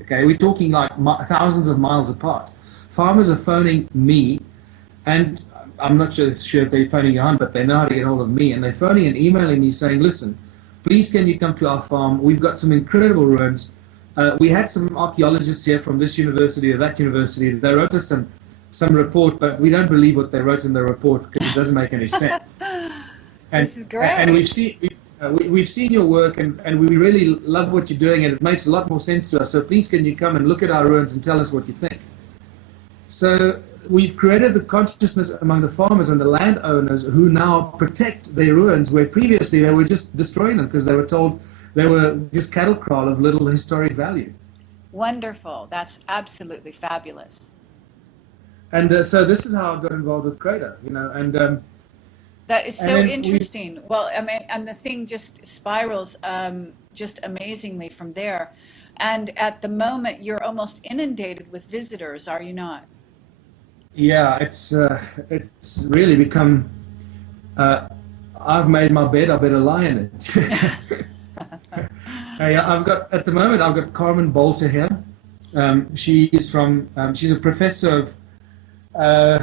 okay, we're talking like thousands of miles apart. Farmers are phoning me, and I'm not sure if they're phoning Johan, but they know how to get hold of me, and they're phoning and emailing me saying, listen, please can you come to our farm? We've got some incredible ruins. We had some archaeologists here from this university or that university. They wrote us some report, but we don't believe what they wrote in the report because it doesn't make any sense. And, this is great. And we've seen your work, and we really love what you're doing, and it makes a lot more sense to us. So please can you come and look at our ruins and tell us what you think. So we've created the consciousness among the farmers and the landowners who now protect their ruins, where previously they were just destroying them because they were told they were just cattle kraal of little historic value. Wonderful. That's absolutely fabulous. And so this is how I got involved with Credo, you know, and that is so interesting. Well, I mean, and the thing just spirals just amazingly from there. And at the moment, you're almost inundated with visitors, are you not? Yeah, it's really become. I've made my bed. I better lie in it. I've got Carmen Bolter here. She's a professor of. I'm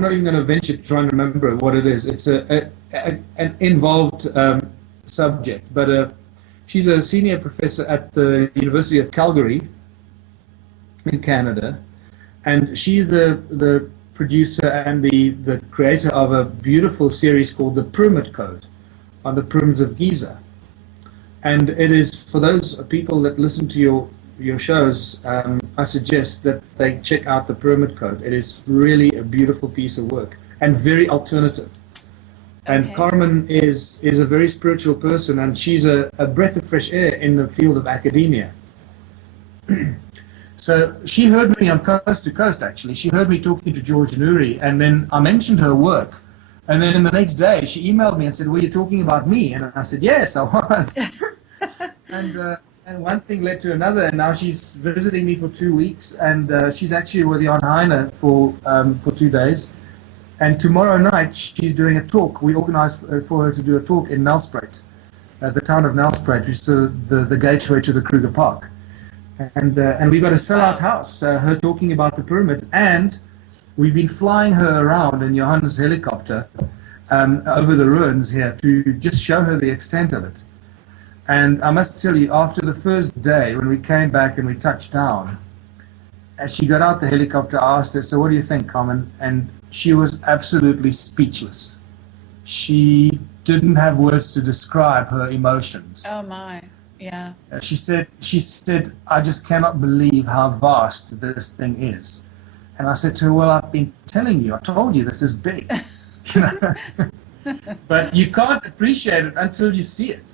not even going to venture to try and remember what it is. It's an involved subject, but she's a senior professor at the University of Calgary in Canada, and she's the producer and the creator of a beautiful series called the Pyramid Code on the pyramids of Giza. And it is, for those people that listen to your shows, I suggest that they check out the Pyramid Code. It is really a beautiful piece of work and very alternative. And Okay. Carmen is a very spiritual person, and she's a breath of fresh air in the field of academia. So she heard me on Coast to Coast, actually. She heard me talking to George Nuri, and then I mentioned her work. And then the next day, she emailed me and said, were you talking about me? And I said, yes, I was. And one thing led to another, and now she's visiting me for 2 weeks, and she's actually with Jan Heine for 2 days. And tomorrow night, she's doing a talk. We organized for her to do a talk in Nelspruit, the town of Nelspruit, which is the gateway to the Kruger Park. And we've got a sellout house, her talking about the pyramids, and we've been flying her around in Johannes' helicopter over the ruins here to just show her the extent of it. And I must tell you, after the first day, when we came back and we touched down, as she got out the helicopter, I asked her, so what do you think, Carmen? And she was absolutely speechless. She didn't have words to describe her emotions. Oh my, yeah. She said, I just cannot believe how vast this thing is. And I said to her, well, I've been telling you, I told you this is big. But you can't appreciate it until you see it.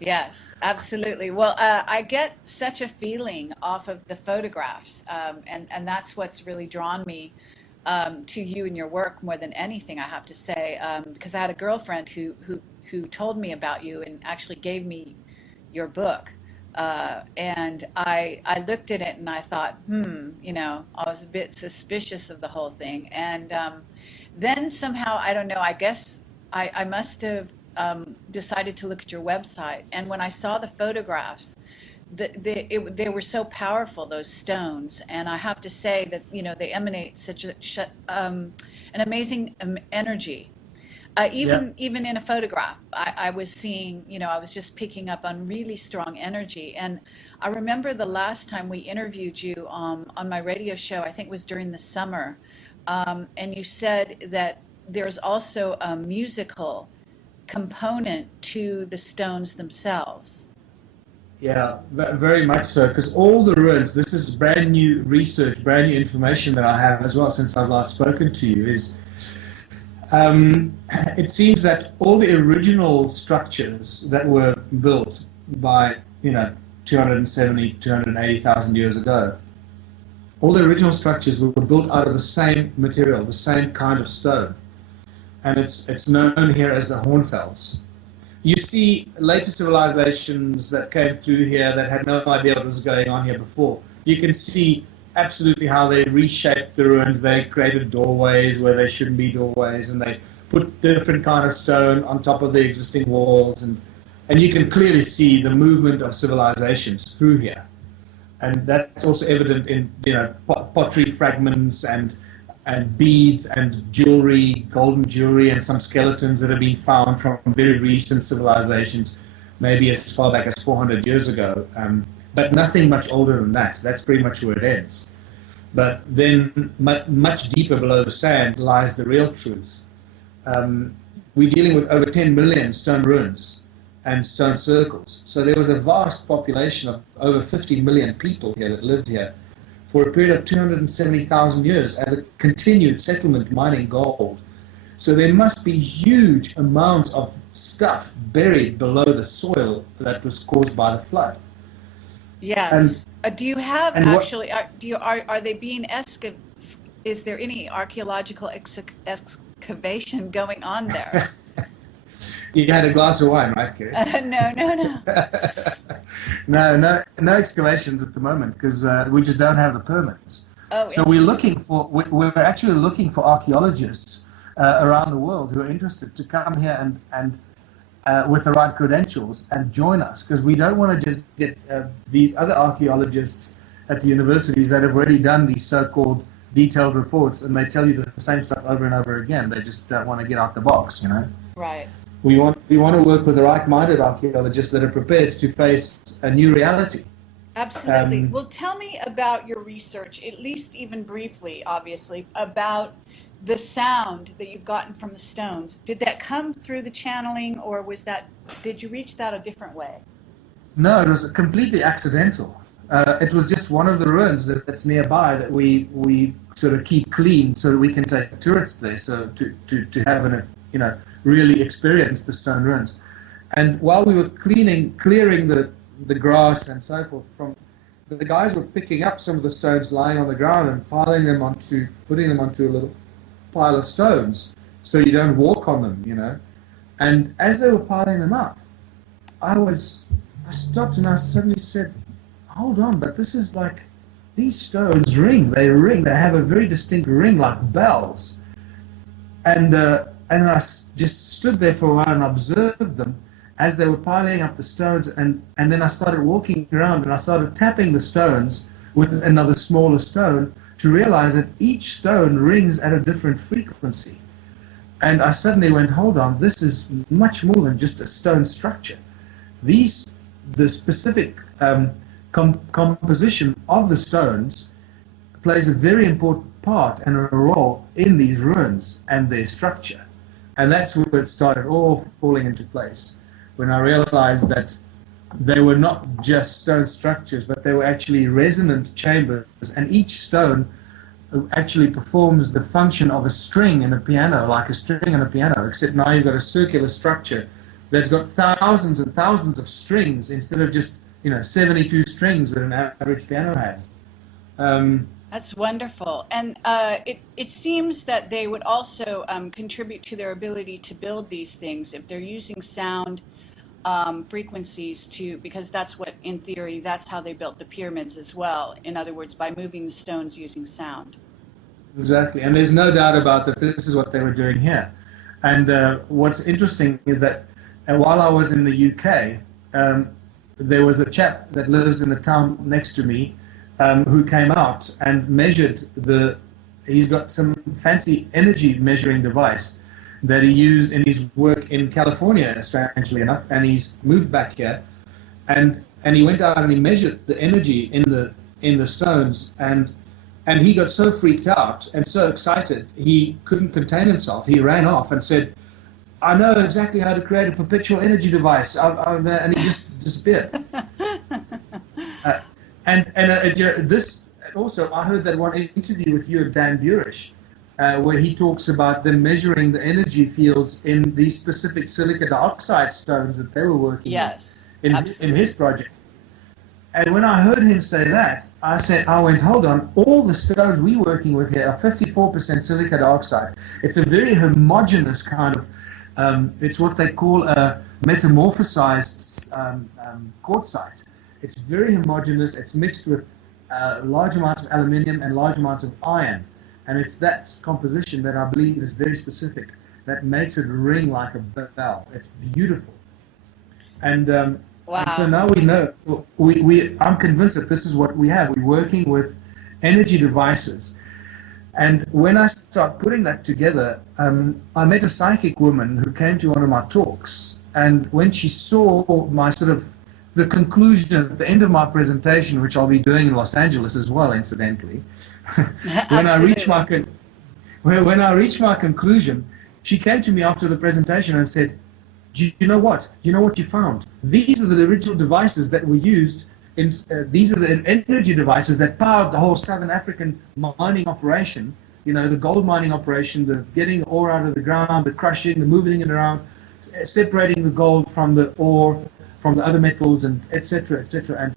Yes, absolutely. Well, I get such a feeling off of the photographs, and that's what's really drawn me to you and your work more than anything, I have to say, because I had a girlfriend who told me about you and actually gave me your book, and I looked at it and I thought, I was a bit suspicious of the whole thing, and then somehow, I don't know, I guess I must have decided to look at your website, and when I saw the photographs, they were so powerful, those stones, and I have to say that they emanate such an amazing energy. Even in a photograph, I was seeing, I was just picking up on really strong energy. And I remember the last time we interviewed you on my radio show, I think it was during the summer, and you said that there's also a musical component to the stones themselves. Yeah, very much so, because all the ruins, this is brand new research, brand new information that I have as well since I've last spoken to you, is it seems that all the original structures that were built by, 270, 280,000 years ago, all the original structures were built out of the same material, the same kind of stone. And it's known here as the Hornfelds. You see later civilizations that came through here that had no idea what was going on here before. You can see absolutely how they reshaped the ruins. They created doorways where there shouldn't be doorways, and they put different kind of stone on top of the existing walls, and you can clearly see the movement of civilizations through here. And that's also evident in pottery fragments and beads and jewelry, golden jewelry, and some skeletons that have been found from very recent civilizations, maybe as far back as 400 years ago. But nothing much older than that. That's pretty much where it ends. But then much deeper below the sand lies the real truth. We're dealing with over 10 million stone ruins and stone circles. So there was a vast population of over 50 million people here that lived here for a period of 270,000 years as a continued settlement mining gold. So there must be huge amounts of stuff buried below the soil that was caused by the flood. Yes. Do you have actually? Are they being is there any archaeological excavation going on there? You had a glass of wine, right, Kerry? No. No excavations at the moment because we just don't have the permits. Oh, so we're actually looking for archaeologists around the world who are interested to come here and with the right credentials and join us, because we don't want to just get these other archaeologists at the universities that have already done these so-called detailed reports and they tell you the same stuff over and over again. They just don't want to get out the box, Right. We want to work with the right-minded archaeologists that are prepared to face a new reality. Absolutely. Well, tell me about your research, at least even briefly, obviously, about the sound that you've gotten from the stones. Did that come through the channeling, or did you reach that a different way? No, it was completely accidental. It was just one of the ruins that's nearby that we sort of keep clean so that we can take tourists there, so to have really experience the stone ruins. And while we were clearing the grass and so forth, the guys were picking up some of the stones lying on the ground and putting them onto a little pile of stones, so you don't walk on them, And as they were piling them up, I stopped and I suddenly said, hold on, but this is like, these stones they have a very distinct ring like bells. And I just stood there for a while and observed them as they were piling up the stones, and then I started walking around and I started tapping the stones with another smaller stone to realize that each stone rings at a different frequency. And I suddenly went, hold on, this is much more than just a stone structure. The specific composition of the stones plays a very important part and a role in these ruins and their structure. And that's where it started all falling into place, when I realized that they were not just stone structures, but they were actually resonant chambers, and each stone actually performs the function of a string in a piano, like a string in a piano, except now you've got a circular structure that's got thousands and thousands of strings instead of just 72 strings that an average piano has. That's wonderful. And it seems that they would also contribute to their ability to build these things if they're using sound frequencies because that's what, in theory, that's how they built the pyramids as well. In other words, by moving the stones using sound. Exactly. And there's no doubt about that this is what they were doing here. And what's interesting is that while I was in the UK, there was a chap that lives in the town next to me who came out and measured he's got some fancy energy measuring device that he used in his work in California, strangely enough, and he's moved back here, and he went out and he measured the energy in the stones, and he got so freaked out and so excited he couldn't contain himself. He ran off and said, I know exactly how to create a perpetual energy device, and he just disappeared. This also, I heard that one interview with you of Dan Burish, where he talks about them measuring the energy fields in these specific silica dioxide stones that they were working in his project. And when I heard him say that, I went, hold on, all the stones we're working with here are 54% silica dioxide. It's a very homogeneous kind of, it's what they call a metamorphosized quartzite. It's very homogeneous. It's mixed with large amounts of aluminium and large amounts of iron. And it's that composition that I believe is very specific that makes it ring like a bell. It's beautiful. And, wow. And so now we know, I'm convinced that this is what we have. We're working with energy devices. And when I start putting that together, I met a psychic woman who came to one of my talks. And when she saw my the conclusion at the end of my presentation, which I'll be doing in Los Angeles as well, incidentally, when I reached my conclusion, she came to me after the presentation and said, "Do you know what? You know what you found? These are the original devices that were used. These are the energy devices that powered the whole Southern African mining operation. The gold mining operation, the getting the ore out of the ground, the crushing, the moving it around, separating the gold from the ore, from the other metals, and etc., etc."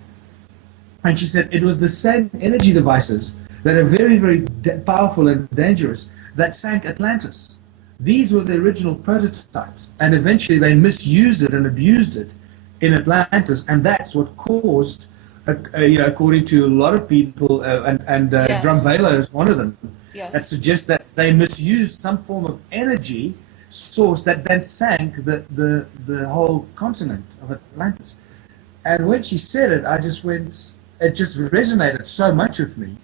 And she said it was the same energy devices that are very, very powerful and dangerous that sank Atlantis. These were the original prototypes, and eventually they misused it and abused it in Atlantis, and that's what caused, according to a lot of people, and Yes. Drumvelo is one of them, Yes. that suggests that they misused some form of energy source that then sank the whole continent of Atlantis. And when she said it, it just resonated so much with me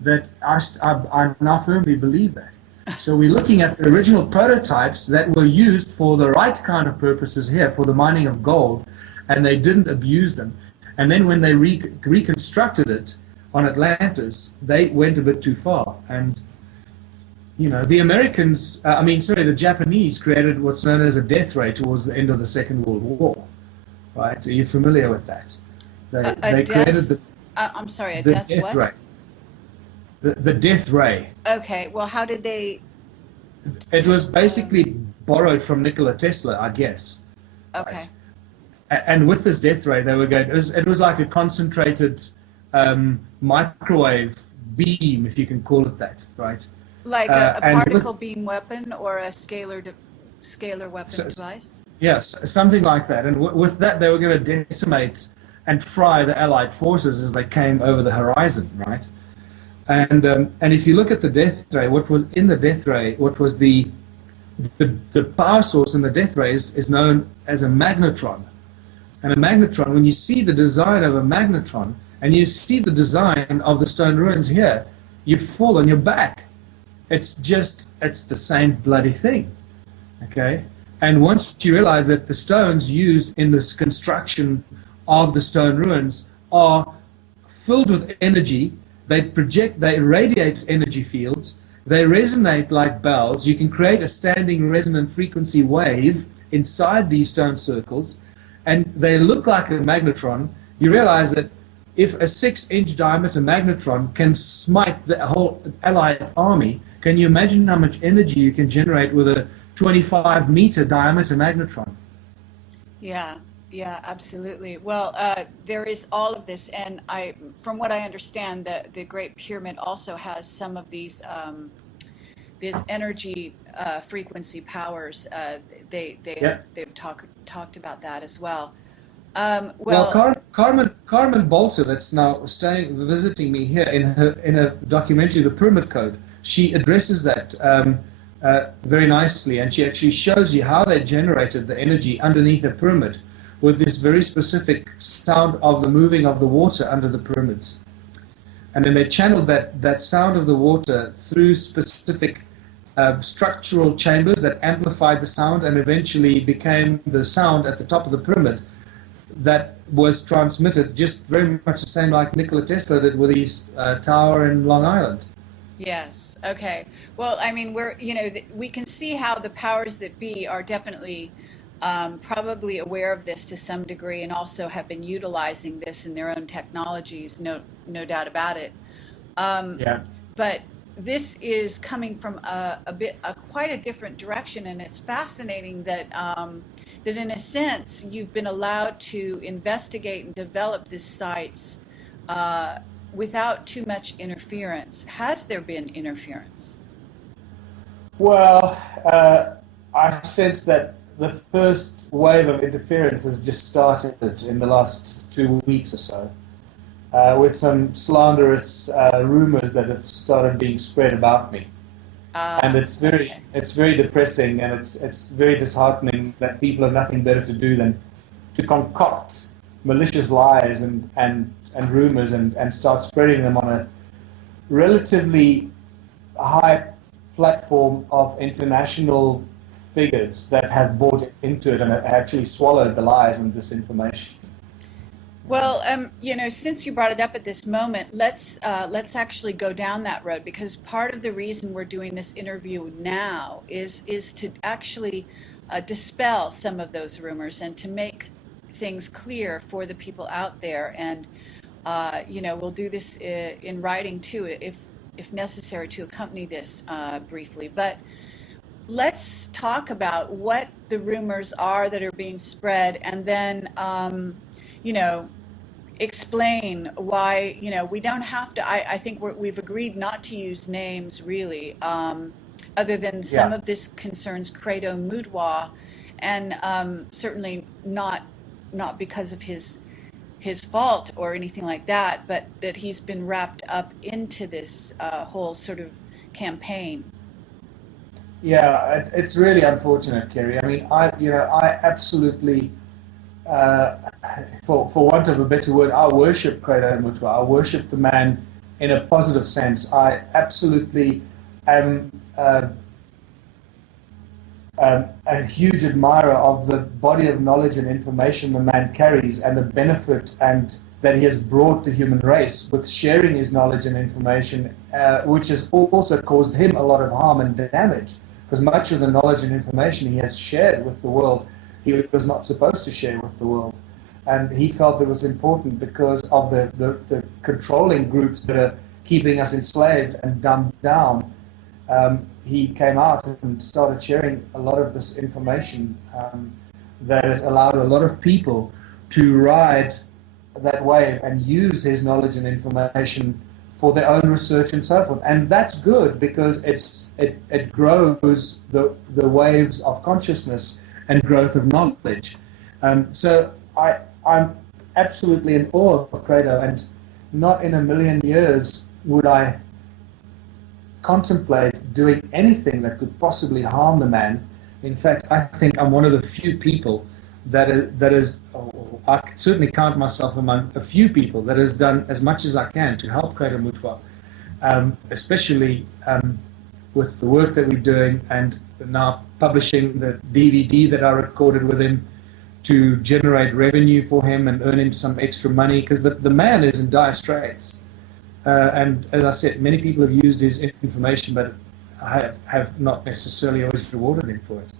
that I now firmly believe that. So we're looking at the original prototypes that were used for the right kind of purposes here, for the mining of gold, and they didn't abuse them. And then when they reconstructed it on Atlantis, they went a bit too far. And the Americans, the Japanese created what's known as a death ray towards the end of the Second World War. Right? Are you familiar with that? They created the I'm sorry, a the death what? ray. The death ray. Okay, well, how did they... it was basically borrowed from Nikola Tesla, I guess. Okay. Right? And with this death ray, they were going. It was like a concentrated microwave beam, if you can call it that, right? Like a and particle beam weapon or a scalar weapon device? Yes, something like that. And with that, they were going to decimate and fry the Allied forces as they came over the horizon, right? And if you look at the death ray, what was in the death ray, what was the power source in the death ray is known as a magnetron. And a magnetron, when you see the design of a magnetron and you see the design of the stone ruins here, you fall on your back. It's the same bloody thing, okay? And once you realize that the stones used in this construction of the stone ruins are filled with energy, they radiate energy fields, they resonate like bells, you can create a standing resonant frequency wave inside these stone circles, and they look like a magnetron. You realize that if a 6-inch diameter magnetron can smite the whole Allied army, can you imagine how much energy you can generate with a 25-meter diameter magnetron? Yeah, absolutely. Well, there is all of this, and from what I understand, the Great Pyramid also has some of these energy frequency powers. They've talked about that as well. Carmen Bolter, that's now visiting me here in a documentary, The Pyramid Code, she addresses that very nicely, and she actually shows you how they generated the energy underneath the pyramid with this very specific sound of the moving of the water under the pyramids. And then they channeled that sound of the water through specific structural chambers that amplified the sound and eventually became the sound at the top of the pyramid that was transmitted just very much the same like Nikola Tesla did with his tower in Long Island. Yes. Okay. Well, I mean, we can see how the powers that be are definitely probably aware of this to some degree, and also have been utilizing this in their own technologies. No doubt about it. Yeah. But this is coming from quite a different direction, and it's fascinating that that in a sense you've been allowed to investigate and develop these sites without too much interference. Has there been interference? Well, I sense that the first wave of interference has just started in the last 2 weeks or so, with some slanderous rumors that have started being spread about me. And it's very depressing, and it's very disheartening that people have nothing better to do than to concoct malicious lies and rumors and start spreading them on a relatively high platform of international figures that have bought into it and have actually swallowed the lies and disinformation. Well, since you brought it up at this moment, let's actually go down that road, because part of the reason we're doing this interview now is to actually dispel some of those rumors and to make things clear for the people out there. And we'll do this in writing too, if necessary, to accompany this briefly. But let's talk about what the rumors are that are being spread, and then explain why we don't have to. I think we've agreed not to use names really, other than some of this concerns Credo Mudwa, and certainly not because of his fault or anything like that, but that he's been wrapped up into this whole sort of campaign. Yeah, it's really unfortunate, Kerry. I mean, I absolutely, for want of a better word, I worship Credo Mutwa. I worship the man in a positive sense. I absolutely am a huge admirer of the body of knowledge and information the man carries, and the benefit and that he has brought the human race with sharing his knowledge and information, which has also caused him a lot of harm and damage, because much of the knowledge and information he has shared with the world, he was not supposed to share with the world. And he felt it was important because of the controlling groups that are keeping us enslaved and dumbed down. he came out and started sharing a lot of this information that has allowed a lot of people to ride that wave and use his knowledge and information for their own research and so forth. And that's good because it grows the waves of consciousness and growth of knowledge. So I'm absolutely in awe of Credo, and not in a million years would I contemplate doing anything that could possibly harm the man. In fact, I think I'm one of the few people that is I certainly count myself among a few people that has done as much as I can to help Credo Mutwa, especially with the work that we're doing and now publishing the DVD that I recorded with him to generate revenue for him and earn him some extra money, because the man is in dire straits. And as I said, many people have used his information, but I have not necessarily always rewarded him for it.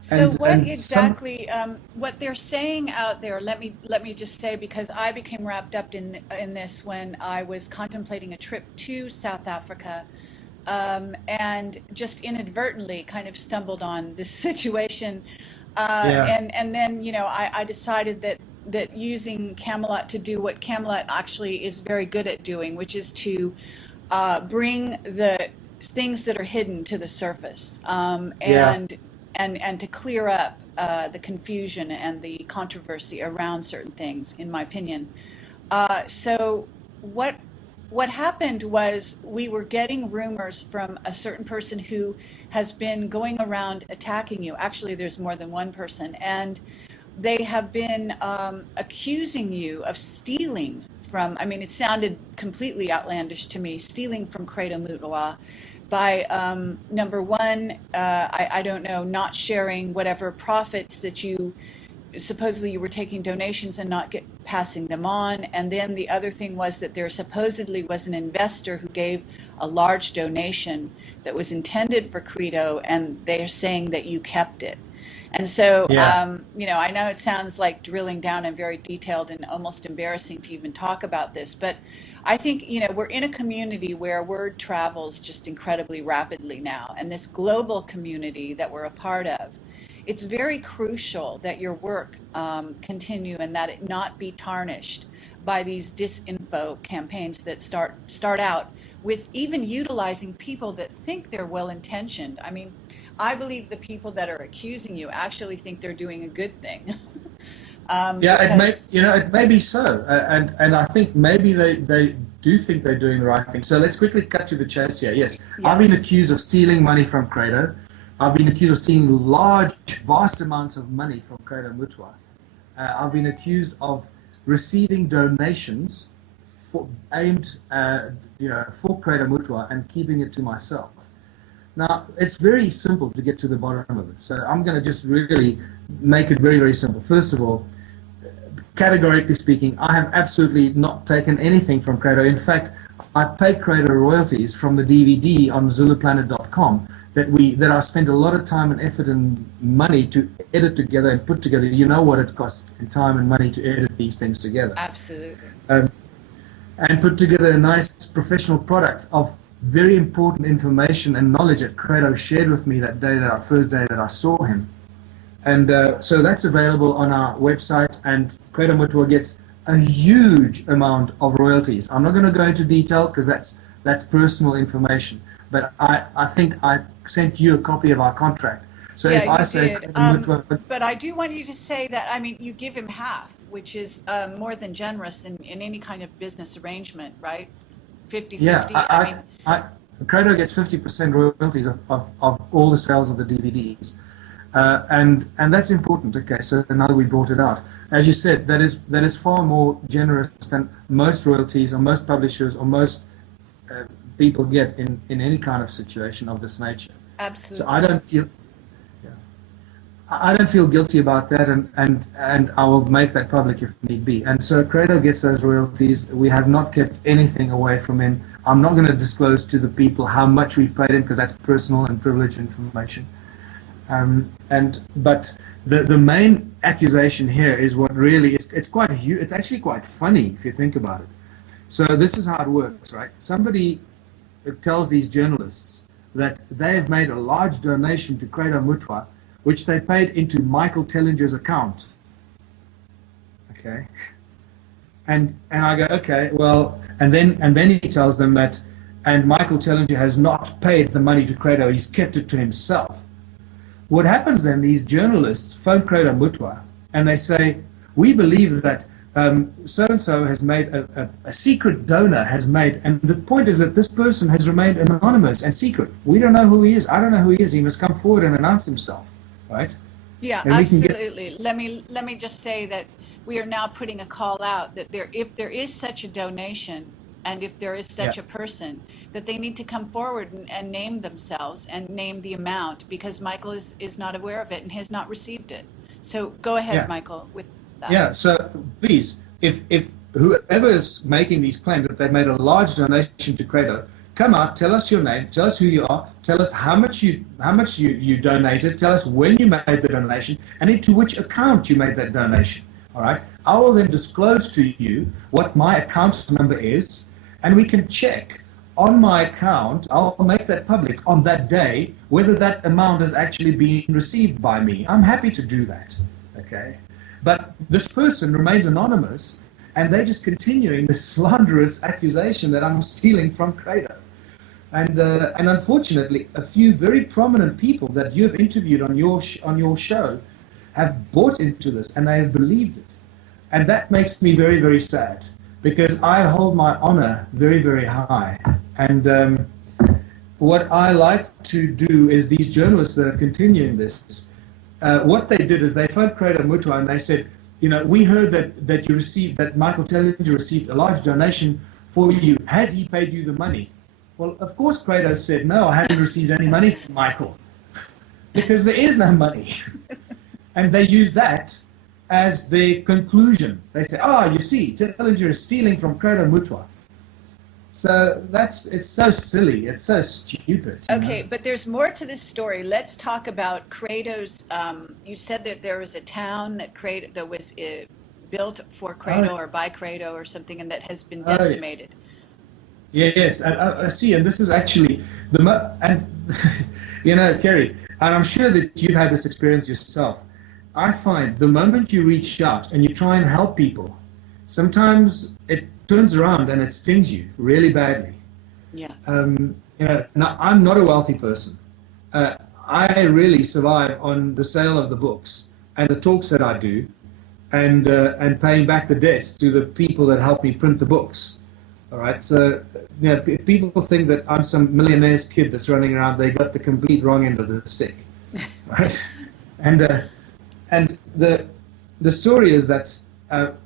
So what exactly, what they're saying out there, let me just say, because I became wrapped up in this when I was contemplating a trip to South Africa, and just inadvertently kind of stumbled on this situation. And then, you know, I decided that using Camelot to do what Camelot actually is very good at doing, which is to bring the things that are hidden to the surface, and to clear up the confusion and the controversy around certain things, in my opinion. So what happened was we were getting rumors from a certain person who has been going around attacking you. Actually, there's more than one person, and they have been accusing you of stealing from, I mean, it sounded completely outlandish to me, stealing from Credo Mutwa by, number one, I don't know, not sharing whatever profits that supposedly you were taking donations and not passing them on. And then the other thing was that there supposedly was an investor who gave a large donation that was intended for Credo, and they're saying that you kept it. And so, you know, I know it sounds like drilling down and very detailed and almost embarrassing to even talk about this, but I think, you know, we're in a community where word travels just incredibly rapidly now, and this global community that we're a part of, it's very crucial that your work continue and that it not be tarnished by these disinfo campaigns that start out with even utilizing people that think they're well-intentioned. I mean, I believe the people that are accusing you actually think they're doing a good thing. It may be so, and I think maybe they do think they're doing the right thing. So let's quickly cut to the chase here. Yes, I've been accused of stealing money from Credo. I've been accused of stealing vast amounts of money from Credo Mutwa. I've been accused of receiving donations aimed, for Credo Mutwa and keeping it to myself. Now, it's very simple to get to the bottom of it. So I'm going to just really make it very, very simple. First of all, categorically speaking, I have absolutely not taken anything from Credo. In fact, I pay Credo royalties from the DVD on ZuluPlanet.com that I spent a lot of time and effort and money to edit together and put together. You know what it costs in time and money to edit these things together. Absolutely. And put together a nice professional product of very important information and knowledge that Credo shared with me that day, first day that I saw him. And so that's available on our website, and Credo Mutwa gets a huge amount of royalties. I'm not going to go into detail because that's personal information, but I think I sent you a copy of our contract. So yeah, if I you say did. But I do want you to say that, I mean, you give him half, which is more than generous in any kind of business arrangement, right? 50-50. Yeah, Credo gets 50% royalties of all the sales of the DVDs. And that's important. Okay, so now that we brought it out, as you said, that is far more generous than most royalties or most publishers or most people get in any kind of situation of this nature. Absolutely. So I don't feel guilty about that, and I will make that public if need be. And so Credo gets those royalties. We have not kept anything away from him. I'm not going to disclose to the people how much we've paid him because that's personal and privileged information. But the main accusation here is what really is, it's actually quite funny if you think about it. So this is how it works, right? Somebody tells these journalists that they have made a large donation to Credo Mutwa, which they paid into Michael Tellinger's account. Okay. And I go, okay, well, and then he tells them that, and Michael Tellinger has not paid the money to Credo, he's kept it to himself. What happens then, these journalists phone Credo Mutwa, and they say, we believe that so-and-so has made, a secret donor has made, and the point is that this person has remained anonymous and secret. We don't know who he is. I don't know who he is. He must come forward and announce himself, right? Yeah, and absolutely. Let me just say that we are now putting a call out that if there is such a donation, and if there is such a person, that they need to come forward and name themselves and name the amount, because Michael is not aware of it and has not received it. So go ahead, Michael, with that. Yeah, so please, if whoever is making these claims that they've made a large donation to Credo, come out, tell us your name, tell us who you are, tell us how much you donated, tell us when you made the donation, and into which account you made that donation. All right? I will then disclose to you what my account number is, and we can check on my account, I'll make that public on that day, whether that amount has actually been received by me. I'm happy to do that, okay? But this person remains anonymous, and they're just continuing this slanderous accusation that I'm stealing from Credo. And unfortunately, a few very prominent people that you've interviewed on your show have bought into this, and they have believed it. And that makes me very, very sad, because I hold my honor very, very high. And what I like to do is these journalists that are continuing this, what they did is they phoned Credo Mutwa and they said, you know, we heard that Michael Tellinger received a large donation for you. Has he paid you the money? Well, of course Credo said, no, I haven't received any money from Michael, because there is no money. And they use that as their conclusion. They say, oh, you see, Tellinger is stealing from Credo Mutwa. So it's so silly, it's so stupid. Okay, but there's more to this story. Let's talk about Credo's, you said that there was a town that was built for Credo or by Credo or something, and that has been decimated. Yes, and I see, and this is actually, and you know, Kerry, and I'm sure that you've had this experience yourself. I find the moment you reach out and you try and help people, sometimes it turns around and it stings you really badly. Yes. You know, now, I'm not a wealthy person. I really survive on the sale of the books and the talks that I do, and paying back the debts to the people that help me print the books. All right. So, you know, if people think that I'm some millionaire's kid that's running around, they got the complete wrong end of the stick, right? And the story is that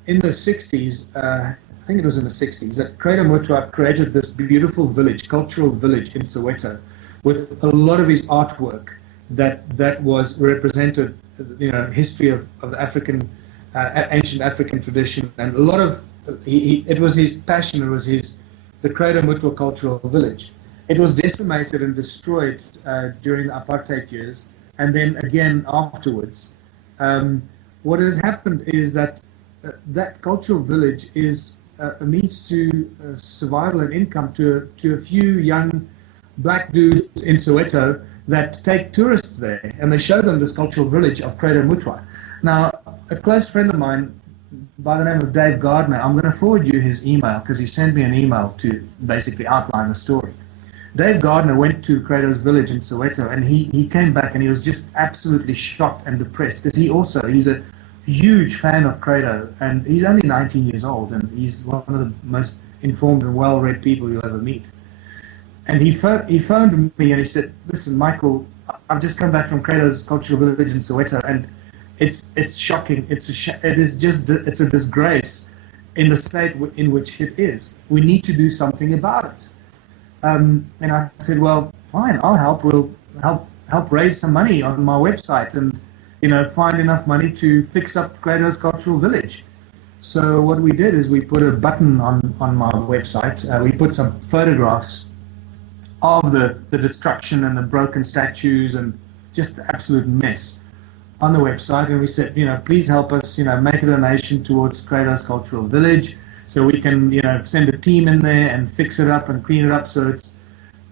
in the 60s, I think it was in the 60s, that Credo Mutwa created this beautiful village, cultural village in Soweto, with a lot of his artwork that was represented, you know, history of the African, ancient African tradition, and a lot of, it was his passion, it was the Credo Mutwa cultural village. It was decimated and destroyed during the apartheid years, and then again afterwards. What has happened is that that cultural village is a means to survival and income to a few young black dudes in Soweto that take tourists there, and they show them this cultural village of Credo Mutwa. Now, a close friend of mine by the name of Dave Gardner, I'm going to forward you his email, because he sent me an email to basically outline the story. Dave Gardner went to Credo's village in Soweto, and he came back and he was just absolutely shocked and depressed, because he's a huge fan of Credo, and he's only 19 years old, and he's one of the most informed and well-read people you'll ever meet. And he phoned me and he said, listen, Michael, I've just come back from Credo's cultural village in Soweto, and it's shocking. It's a disgrace in the state in which it is. We need to do something about it. And I said, well, fine, I'll help. We'll help raise some money on my website, and find enough money to fix up Credo's cultural village. So what we did is we put a button on my website. We put some photographs of the destruction and the broken statues and just the absolute mess on the website, and we said, please help us, make a donation towards Credo's cultural village, so we can, send a team in there and fix it up and clean it up, so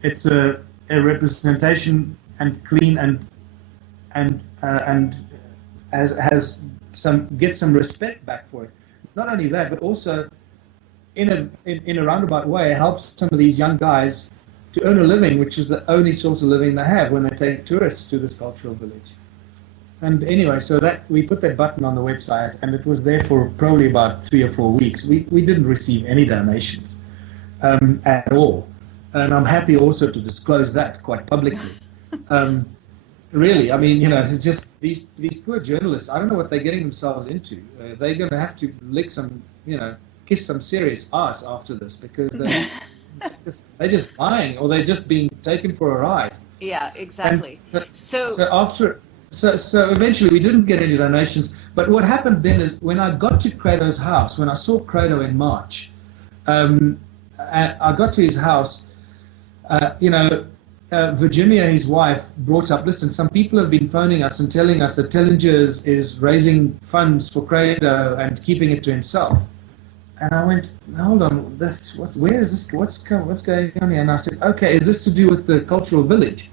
it's a representation and clean and has gets some respect back for it. Not only that, but also in a roundabout way helps some of these young guys to earn a living, which is the only source of living they have when they take tourists to this cultural village. And anyway, so that we put that button on the website, and it was there for probably about 3 or 4 weeks. We didn't receive any donations at all, and I'm happy also to disclose that quite publicly. Really, I mean, it's just these poor journalists. I don't know what they're getting themselves into. They're going to have to lick some, kiss some serious ass after this, because they're just lying, or they're just being taken for a ride. Yeah, exactly. So eventually we didn't get any donations. But what happened then is, when I got to Credo's house, when I saw Credo in March, I got to his house. Virginia, his wife, brought up, listen, some people have been phoning us and telling us that Tellinger is raising funds for Credo and keeping it to himself. And I went, hold on, where is this? What's going on here? And I said, okay, is this to do with the cultural village?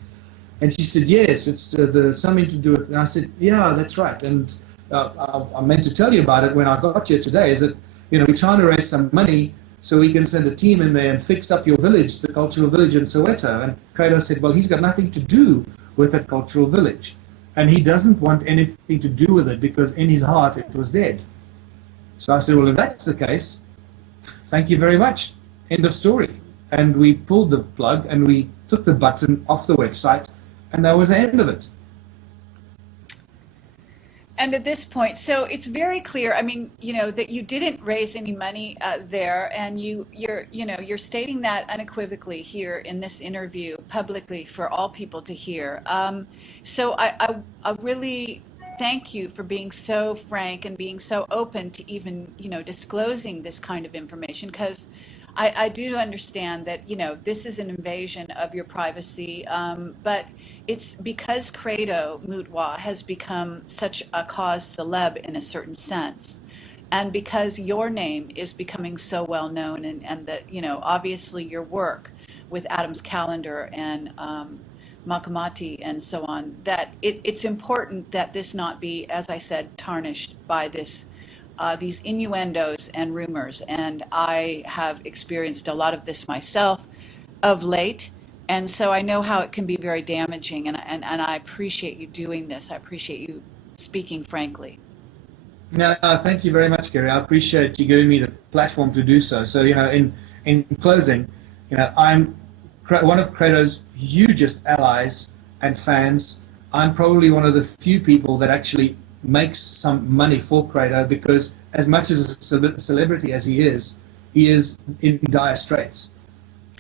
And she said, yes, it's something to do with. And I said, yeah, that's right. And I meant to tell you about it when I got here today. Is that we're trying to raise some money so we can send a team in there and fix up your village, the cultural village in Soweto. And Credo said, well, he's got nothing to do with that cultural village, and he doesn't want anything to do with it because in his heart it was dead. So I said, well, if that's the case, thank you very much. End of story. And we pulled the plug and we took the button off the website, and that was the end of it. And at this point, so it's very clear, I mean, that you didn't raise any money there, and you're stating that unequivocally here in this interview publicly for all people to hear. So I really thank you for being so frank and being so open to even, disclosing this kind of information, because I do understand that, this is an invasion of your privacy, but it's because Credo Mutwa has become such a cause celeb in a certain sense, and because your name is becoming so well known, and that, obviously your work with Adam's Calendar and Makamati and so on, that it's important that this not be, as I said, tarnished by this these innuendos and rumors. And I have experienced a lot of this myself of late, and so I know how it can be very damaging, and I appreciate you doing this. I appreciate you speaking frankly. No, thank you very much, Gary. I appreciate you giving me the platform to do so. So, in closing, I'm one of Credo's hugest allies and fans. I'm probably one of the few people that actually makes some money for Credo, because as much as a celebrity as he is in dire straits.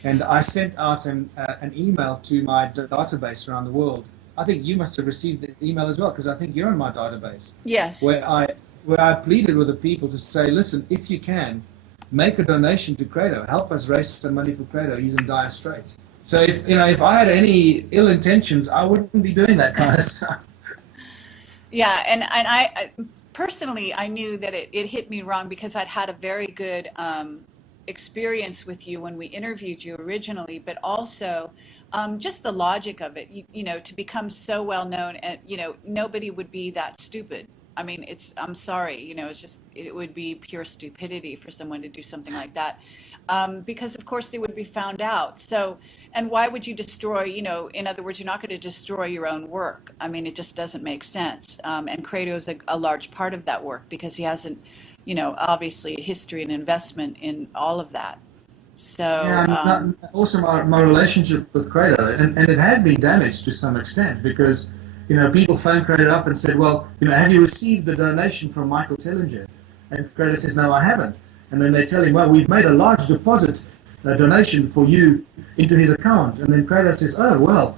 And I sent out an email to my database around the world. I think you must have received the email as well, because I think you're in my database. Yes. Where I pleaded with the people to say, listen, if you can, make a donation to Credo, help us raise some money for Credo. He's in dire straits. So if I had any ill intentions, I wouldn't be doing that kind of stuff. Yeah, and I personally, I knew that it hit me wrong, because I'd had a very good experience with you when we interviewed you originally, but also just the logic of it, to become so well known, and nobody would be that stupid. I mean, I'm sorry, it would be pure stupidity for someone to do something like that, because of course they would be found out. So, and why would you destroy, in other words, you're not going to destroy your own work. I mean, it just doesn't make sense. And Credo is a large part of that work, because he hasn't, obviously a history and investment in all of that. So yeah, also my relationship with Credo, and it has been damaged to some extent, because people phone Credo up and said, well, have you received the donation from Michael Tellinger? And Credo says, no, I haven't. And then they tell him, well, we've made a large deposit, a donation for you into his account. And then Credo says, oh, well,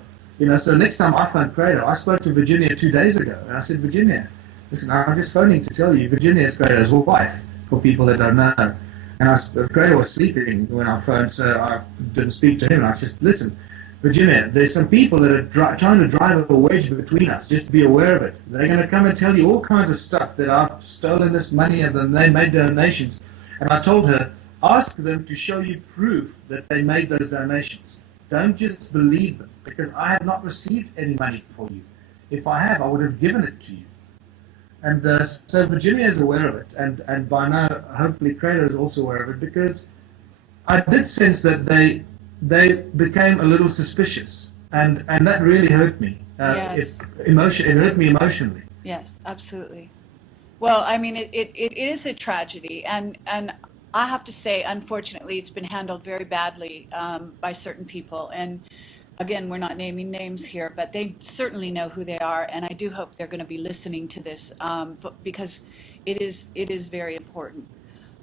so next time I phone Credo, I spoke to Virginia 2 days ago, and I said, Virginia, listen, I'm just phoning to tell you, Virginia is Credo's wife, for people that don't know. And Credo was sleeping when I phoned, so I didn't speak to him. And I said, listen, Virginia, there's some people that are trying to drive a wedge between us. Just be aware of it. They're going to come and tell you all kinds of stuff, that I've stolen this money and then they made donations. And I told her, ask them to show you proof that they made those donations. Don't just believe them, because I have not received any money for you. If I have, I would have given it to you. And so Virginia is aware of it, and by now, hopefully, Crater is also aware of it, because I did sense that they became a little suspicious, and that really hurt me. Yes. It hurt me emotionally. Yes, absolutely. Well, I mean, it is a tragedy, and I have to say, unfortunately, it's been handled very badly by certain people. And again, we're not naming names here, but they certainly know who they are, and I do hope they're going to be listening to this because it is very important.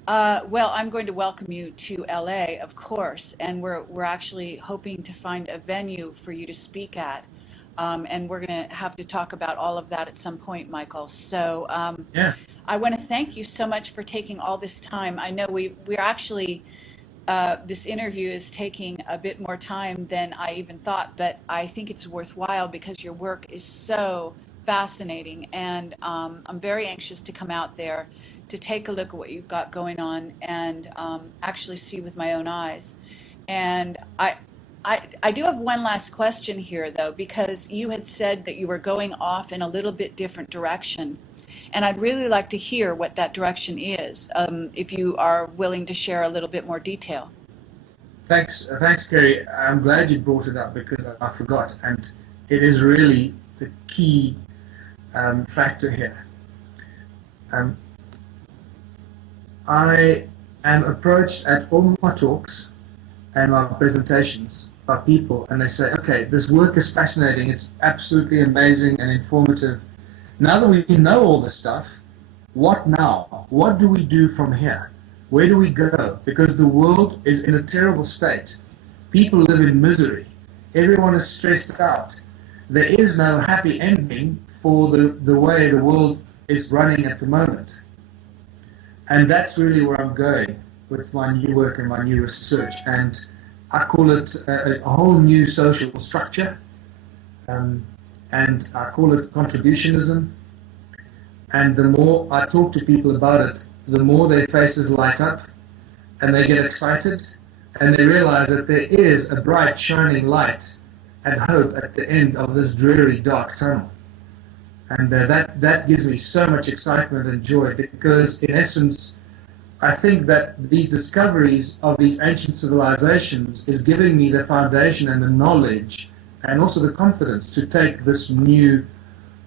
Well, I'm going to welcome you to LA, of course, and we're actually hoping to find a venue for you to speak at. And we're going to have to talk about all of that at some point, Michael. So Yeah. I want to thank you so much for taking all this time. I know we're actually, this interview is taking a bit more time than I even thought, but I think it's worthwhile because your work is so fascinating. And I'm very anxious to come out there to take a look at what you've got going on and actually see with my own eyes. And I do have one last question here, though, because you had said that you were going off in a little bit different direction. And I'd really like to hear what that direction is, if you are willing to share a little bit more detail. Thanks, Kerry. I'm glad you brought it up because I forgot, and it is really the key factor here. I am approached at all my talks and my presentations by people, and they say, okay, this work is fascinating, it's absolutely amazing and informative. Now that we know all this stuff, what now? What do we do from here? Where do we go? Because the world is in a terrible state. People live in misery. Everyone is stressed out. There is no happy ending for the way the world is running at the moment. And that's really where I'm going with my new work and my new research. And I call it a whole new social structure, and I call it contributionism. And the more I talk to people about it, the more their faces light up, and they get excited, and they realize that there is a bright, shining light and hope at the end of this dreary, dark tunnel. And that gives me so much excitement and joy, because in essence, I think that these discoveries of these ancient civilizations is giving me the foundation and the knowledge and also the confidence to take this new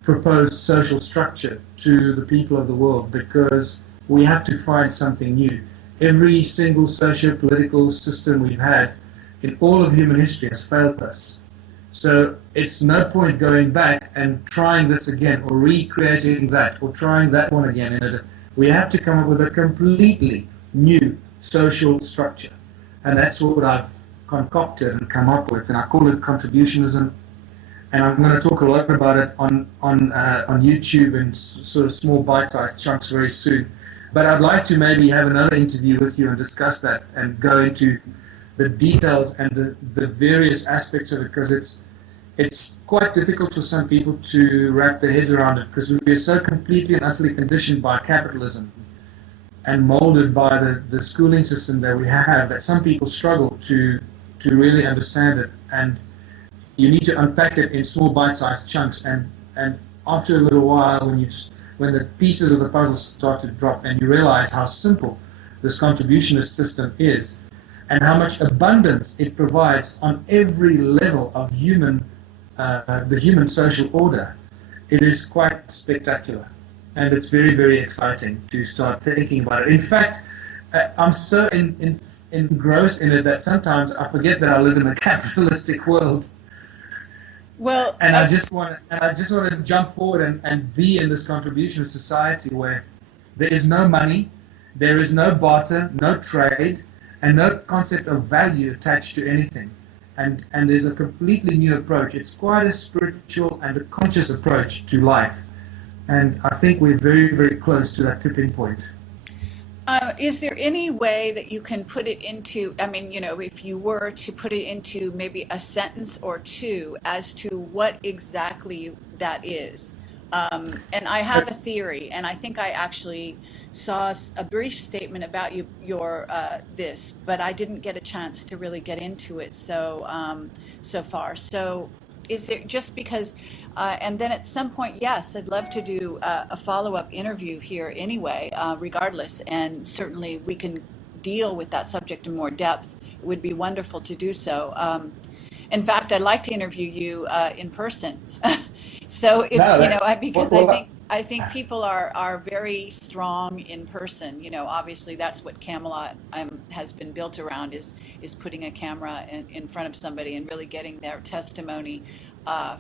proposed social structure to the people of the world, because we have to find something new. Every single socio-political system we've had in all of human history has failed us. So it's no point going back and trying this again or recreating that or trying that one again. We have to come up with a completely new social structure. And that's what I've concocted and come up with, and I call it contributionism. And I'm going to talk a lot about it on YouTube in sort of small bite-sized chunks very soon. But I'd like to maybe have another interview with you and discuss that and go into the details and the various aspects of it, because it's quite difficult for some people to wrap their heads around it, because we are so completely and utterly conditioned by capitalism and molded by the schooling system that we have, that some people struggle to really understand it. And you need to unpack it in small bite-sized chunks, and after a little while, when the pieces of the puzzle start to drop and you realize how simple this contributionist system is and how much abundance it provides on every level of the human social order, it is quite spectacular, and it's very, very exciting to start thinking about it. In fact, I'm so engrossed in it that sometimes I forget that I live in a capitalistic world. Well, and I just want to jump forward and be in this contribution society where there is no money, there is no barter, no trade, and no concept of value attached to anything. And there's a completely new approach. It's quite a spiritual and a conscious approach to life. And I think we're very, very close to that tipping point. Is there any way that you can put it into, I mean, if you were to put it into maybe a sentence or two as to what exactly that is? And I have a theory, and I think I actually saw a brief statement about your this, but I didn't get a chance to really get into it so far. So, is it just because? And then at some point, yes, I'd love to do a follow-up interview here anyway, regardless, and certainly we can deal with that subject in more depth. It would be wonderful to do so. In fact, I'd like to interview you in person. So if No, you know, that, because well, I think people are very strong in person. You know, obviously that's what Camelot has been built around is putting a camera in front of somebody and really getting their testimony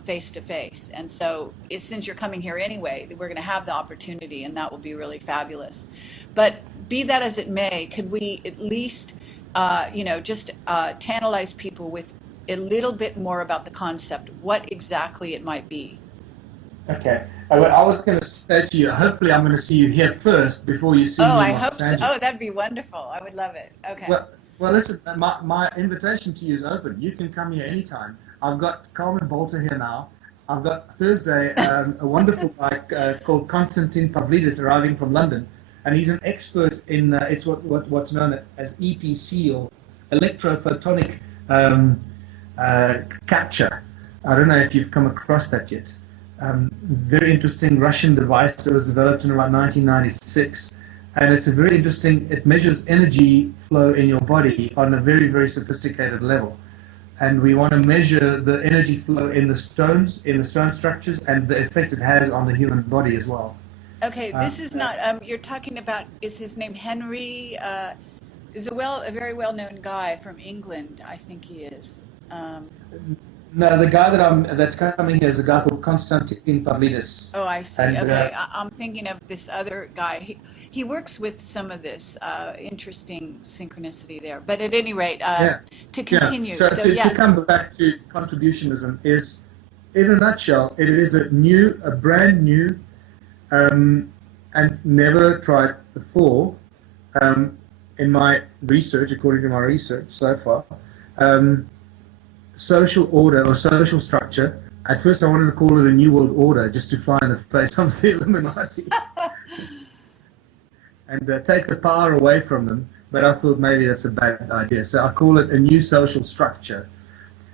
face to face. And so, since you're coming here anyway, we're going to have the opportunity, and that will be really fabulous. But be that as it may, could we at least, just tantalize people with a little bit more about the concept, what exactly it might be? okay. I was going to say to you, hopefully I'm going to see you here first before you see Oh, me I in hope Los so. Oh, Angeles. that'd be wonderful. I would love it. Okay. Well, listen, my invitation to you is open. You can come here anytime. I've got Carmen Bolter here now. I've got Thursday a wonderful guy called Konstantin Pavlidis arriving from London, and he's an expert in it's what's known as EPC, or electrophotonic capture. I don't know if you've come across that yet. Very interesting Russian device that was developed in around 1996. And it's a very interesting, it measures energy flow in your body on a very, very sophisticated level. And we want to measure the energy flow in the stone structures, and the effect it has on the human body as well. Okay, Uh, this is not, you're talking about, is his name Henry? Is a very well-known guy from England, I think he is. no, the guy that's coming here is a guy called Konstantin Pavlidis. Oh, I see. And Okay, I'm thinking of this other guy. He works with some of this interesting synchronicity there. But at any rate, yeah, to yeah. continue. So So to yes. come back to contributionism is, in a nutshell, it is a brand new, and never tried before, in my research, according to my research so far, social order or social structure. At first I wanted to call it a New World Order, just to find the face of the Illuminati and take the power away from them, but I thought maybe that's a bad idea. So I call it a new social structure,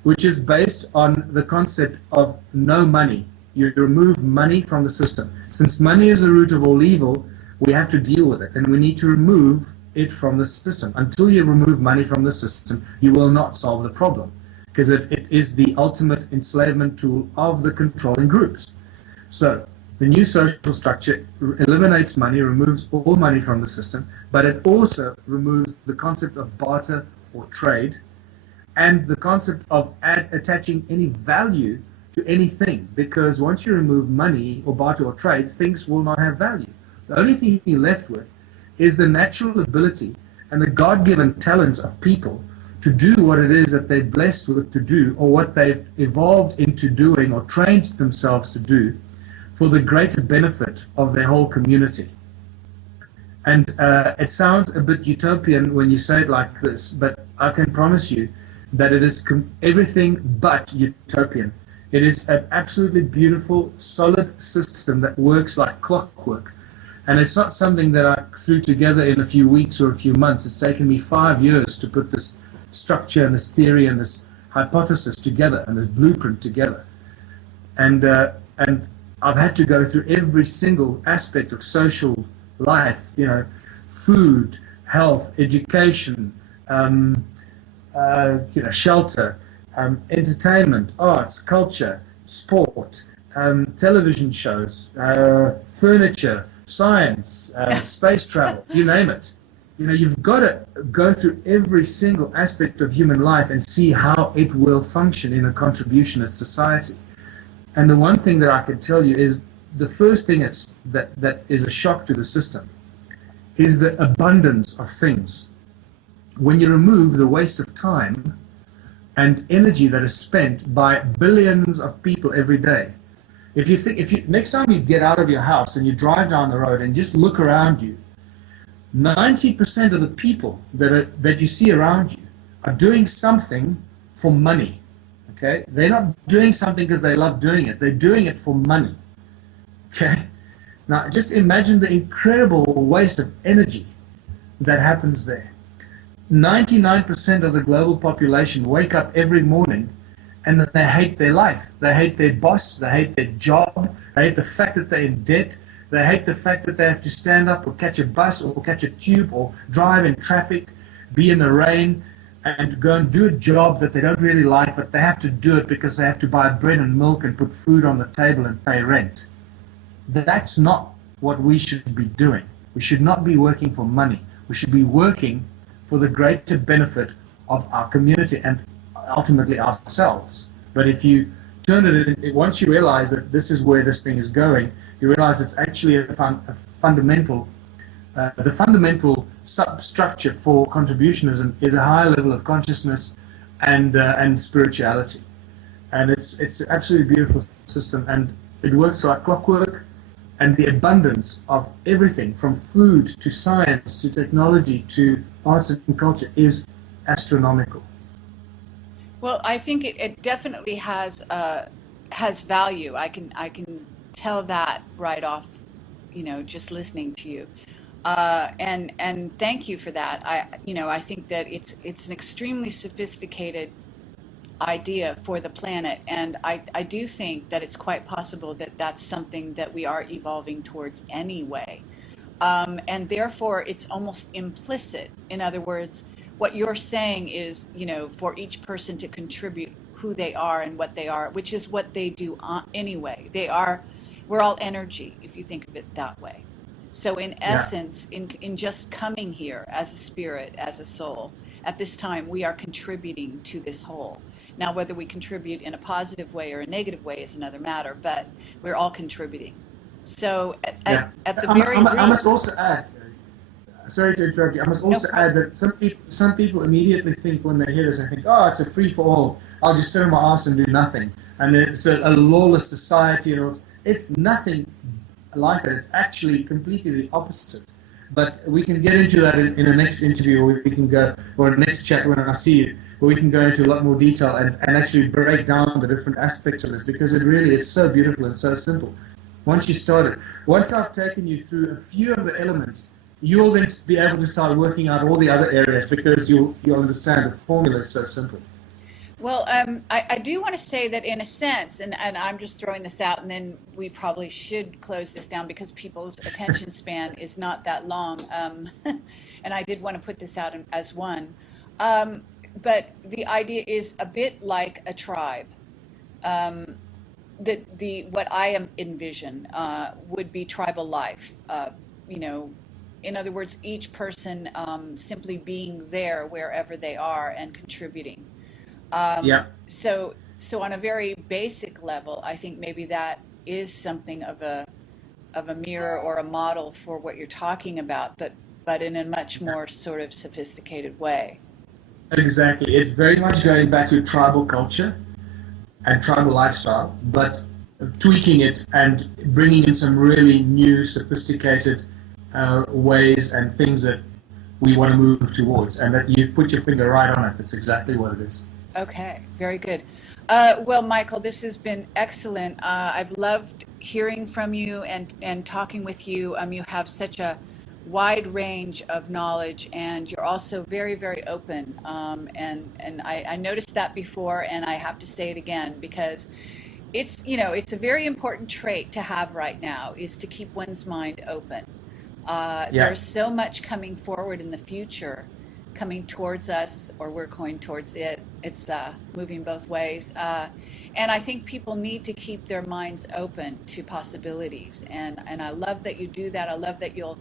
which is based on the concept of no money. You remove money from the system. Since money is the root of all evil, we have to deal with it, and we need to remove it from the system. Until you remove money from the system, you will not solve the problem, because it is the ultimate enslavement tool of the controlling groups. So the new social structure eliminates money, removes all money from the system, but it also removes the concept of barter or trade, and the concept of attaching any value to anything, because once you remove money or barter or trade, things will not have value. The only thing you're left with is the natural ability and the God-given talents of people to do what it is that they're blessed with to do, or what they've evolved into doing or trained themselves to do for the greater benefit of their whole community. And it sounds a bit utopian when you say it like this, but I can promise you that it is everything but utopian. It is an absolutely beautiful, solid system that works like clockwork. And it's not something that I threw together in a few weeks or a few months. It's taken me 5 years to put this structure and this theory and this hypothesis together and this blueprint together. And I've had to go through every single aspect of social life, food, health, education, shelter, entertainment, arts, culture, sport, television shows, furniture, science, space travel, you name it. You've got to go through every single aspect of human life and see how it will function in a contributionist society. And the one thing that I can tell you is the first thing that is a shock to the system is the abundance of things. When you remove the waste of time and energy that is spent by billions of people every day. Next time you get out of your house and you drive down the road and just look around you, 90% of the people that you see around you are doing something for money. Okay? They're not doing something because they love doing it. They're doing it for money. Okay? Now, just imagine the incredible waste of energy that happens there. 99% of the global population wake up every morning and they hate their life. They hate their boss. They hate their job. They hate the fact that they're in debt. They hate the fact that they have to stand up or catch a bus or catch a tube or drive in traffic, be in the rain, and go and do a job that they don't really like, but they have to do it because they have to buy bread and milk and put food on the table and pay rent. That's not what we should be doing. We should not be working for money. We should be working for the greater benefit of our community and ultimately ourselves. But if you turn it, once you realize that this is where this thing is going, you realize it's actually a fundamental, the fundamental substructure for contributionism is a higher level of consciousness and spirituality. And it's actually a beautiful system, and it works like clockwork. And the abundance of everything from food to science to technology to arts and culture is astronomical. Well, I think it definitely has value. I can tell that right off, just listening to you. And thank you for that. I think that it's an extremely sophisticated idea for the planet, and I do think that it's quite possible that that's something that we are evolving towards anyway. And therefore it's almost implicit. In other words, what you're saying is, for each person to contribute who they are and what they are, which is what they do anyway. We're all energy, if you think of it that way. So in essence, in just coming here as a spirit, as a soul, at this time, we are contributing to this whole. Now, whether we contribute in a positive way or a negative way is another matter, but we're all contributing. So at the very root... I must also add, sorry to interrupt you, I must also add that some people immediately think when they hear this, they think, oh, it's a free-for-all, I'll just sit on my ass and do nothing. And it's a lawless society, and it's nothing like that. It's actually completely the opposite. But we can get into that in the next interview, or we can go, or the next chat when I see you, where we can go into a lot more detail and actually break down the different aspects of this, because it really is so beautiful and so simple. Once you start it, once I've taken you through a few of the elements, you'll then be able to start working out all the other areas, because you'll understand the formula is so simple. Well, I do want to say that in a sense, and I'm just throwing this out, and then we probably should close this down because people's attention span is not that long. And I did want to put this out as one. But the idea is a bit like a tribe. What I envision would be tribal life. In other words, each person simply being there wherever they are and contributing. So on a very basic level, I think maybe that is something of a mirror or a model for what you're talking about, but in a much more sort of sophisticated way. Exactly. It's very much going back to tribal culture and tribal lifestyle, but tweaking it and bringing in some really new, sophisticated ways and things that we want to move towards, and that you put your finger right on it. It's exactly what it is. Okay, very good. Well, Michael, this has been excellent. I've loved hearing from you and talking with you. You have such a wide range of knowledge, and you're also very, very open. And I noticed that before, and I have to say it again, because it's a very important trait to have right now, is to keep one's mind open. There's so much coming forward in the future, coming towards us, or we're going towards it. It's moving both ways. And I think people need to keep their minds open to possibilities. And I love that you do that. I love that you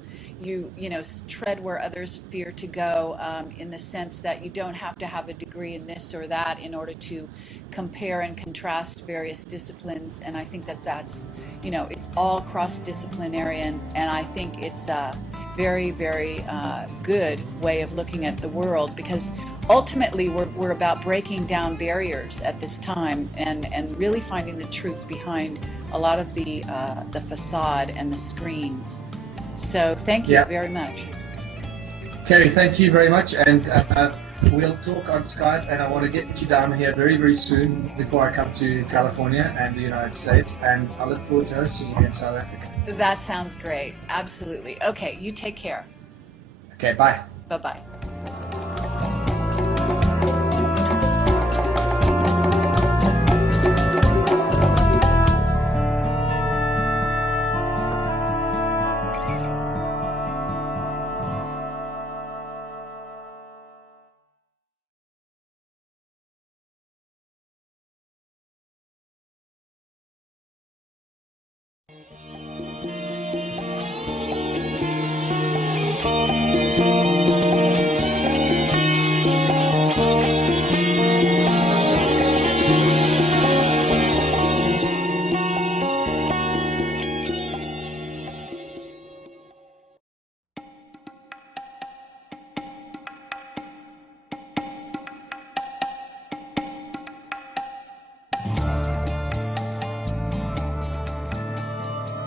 tread where others fear to go, in the sense that you don't have to have a degree in this or that in order to compare and contrast various disciplines. And I think that's, it's all cross-disciplinary, and I think it's a very, very good way of looking at the world, because ultimately we're about breaking down barriers at this time and really finding the truth behind a lot of the facade and the screens. So thank you very much. Kerry, thank you very much, and we'll talk on Skype, and I want to get you down here very, very soon before I come to California and the United States, and I look forward to hosting you in South Africa. That sounds great. Absolutely. Okay, you take care. Okay, bye. Bye-bye.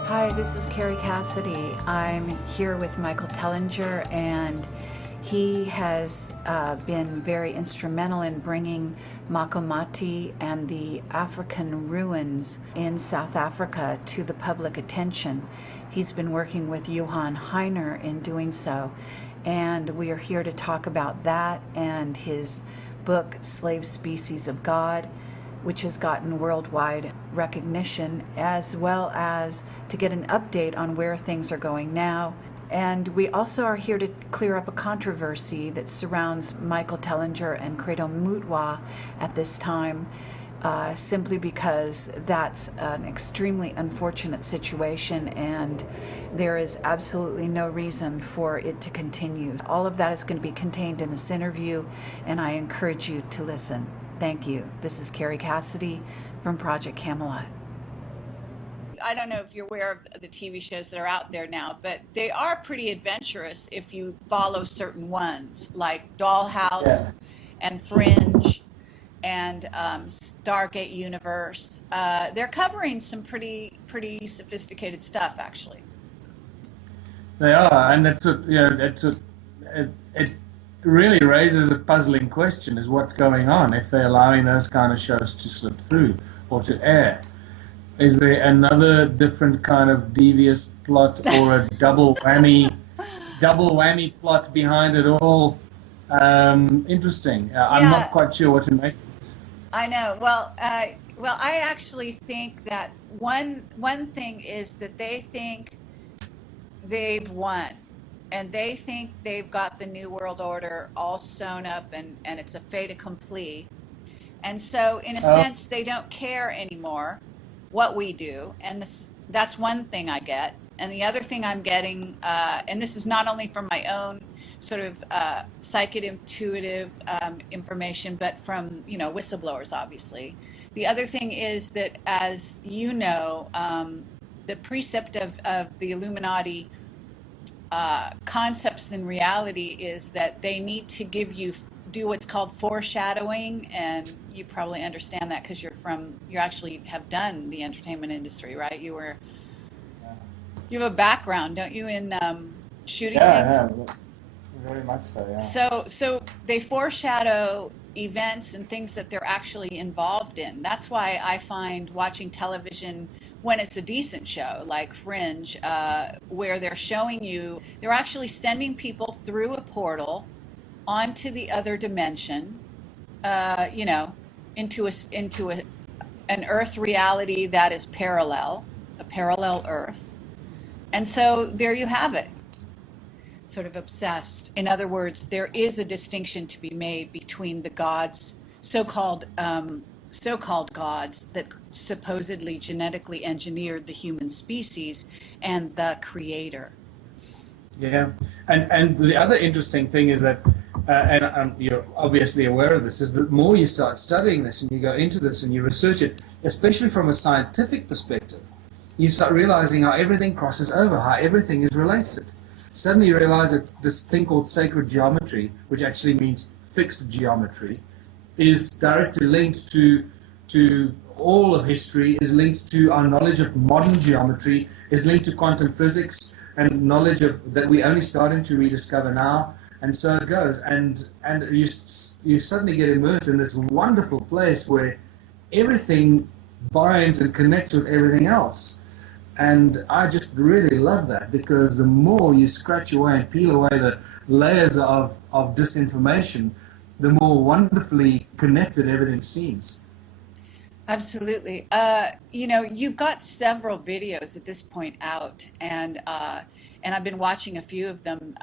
Hi, this is Carrie Cassidy. I'm here with Michael Tellinger, and he has been very instrumental in bringing Makomati and the African ruins in South Africa to the public attention. He's been working with Johann Heiner in doing so, and we are here to talk about that and his book, Slave Species of God, which has gotten worldwide recognition, as well as to get an update on where things are going now. And we also are here to clear up a controversy that surrounds Michael Tellinger and Credo Mutwa at this time, simply because that's an extremely unfortunate situation, and there is absolutely no reason for it to continue. All of that is going to be contained in this interview, and I encourage you to listen. Thank you. This is Carrie Cassidy from Project Camelot. I don't know if you're aware of the TV shows that are out there now, but they are pretty adventurous if you follow certain ones, like Dollhouse and Fringe and Stargate Universe. They're covering some pretty sophisticated stuff, actually. They are, and it really raises a puzzling question: is what's going on if they're allowing those kind of shows to slip through or to air? Is there another different kind of devious plot or a double whammy plot behind it all? Interesting. I'm not quite sure what to make of it. I know. Well, I actually think that one thing is that they think they've won. And they think they've got the New World Order all sewn up, and it's a fait accompli. And so, in a sense, they don't care anymore what we do. And that's one thing I get. And the other thing I'm getting, and this is not only from my own sort of psychic intuitive information, but from, whistleblowers, obviously. The other thing is that, as you know, the precept of the Illuminati concepts in reality is that they need to do what's called foreshadowing, and you probably understand that because you actually have done the entertainment industry, right? You have a background, don't you, in shooting things? Yeah, very much so. Yeah. So they foreshadow events and things that they're actually involved in. That's why I find watching television, when it's a decent show like Fringe, where they're showing you, they're actually sending people through a portal onto the other dimension, into an Earth reality that is parallel, a parallel Earth. And so there you have it, sort of obsessed. In other words, there is a distinction to be made between the gods, so-called gods that supposedly genetically engineered the human species, and the creator. Yeah, and the other interesting thing is that, and you're obviously aware of this, is that the more you start studying this and you go into this and you research it, especially from a scientific perspective, you start realizing how everything crosses over, how everything is related. Suddenly you realize that this thing called sacred geometry, which actually means fixed geometry, is directly linked to all of history, is linked to our knowledge of modern geometry, is linked to quantum physics and knowledge of that we're only starting to rediscover now, And so it goes, and you suddenly get immersed in this wonderful place where everything binds and connects with everything else. And I just really love that, because the more you scratch away and peel away the layers of disinformation, the more wonderfully connected everything seems. Absolutely. You know, you've got several videos at this point out, and I've been watching a few of them,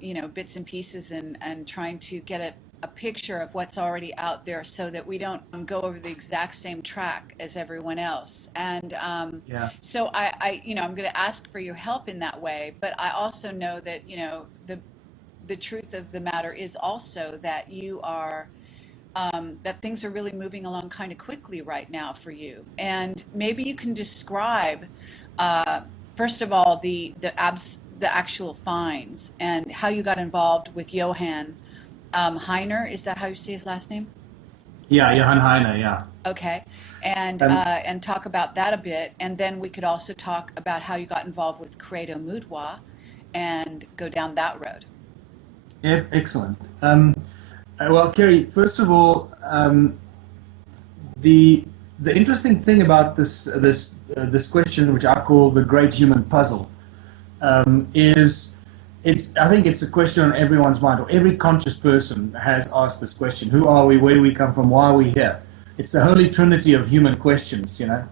you know, bits and pieces, and trying to get a picture of what's already out there so that we don't go over the exact same track as everyone else. And Yeah. so you know, I'm going to ask for your help in that way, but I also know that, you know, the truth of the matter is also that you are that things are really moving along kind of quickly right now for you. And maybe you can describe, first of all, the actual finds and how you got involved with Johann Heiner. Is that how you say his last name? Yeah, Johann Heine, yeah. Okay, Um, and talk about that a bit, and then we could also talk about how you got involved with Credo Mudwa, and go down that road. yeah, excellent. Well, Kerry, first of all, the interesting thing about this question, which I call the great human puzzle, is I think it's a question on everyone's mind, or every conscious person has asked this question: who are we? Where do we come from? Why are we here? It's the holy trinity of human questions, you know,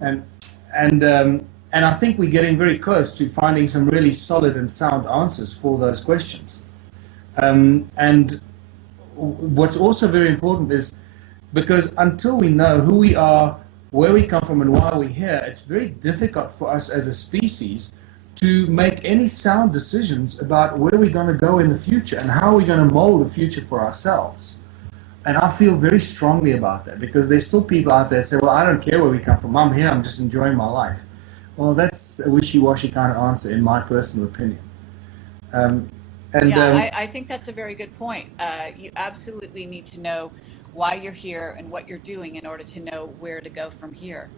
and and and I think we're getting very close to finding some really solid and sound answers for those questions. And what's also very important is, because until we know who we are, where we come from, and why we're here, it's very difficult for us as a species to make any sound decisions about where we're going to go in the future and how we're going to mold the future for ourselves. And I feel very strongly about that, because there's still people out there that say, well, I don't care where we come from, I'm here, I'm just enjoying my life. Well, that's a wishy-washy kind of answer, in my personal opinion. Yeah, I think that's a very good point. You absolutely need to know why you're here and what you're doing in order to know where to go from here.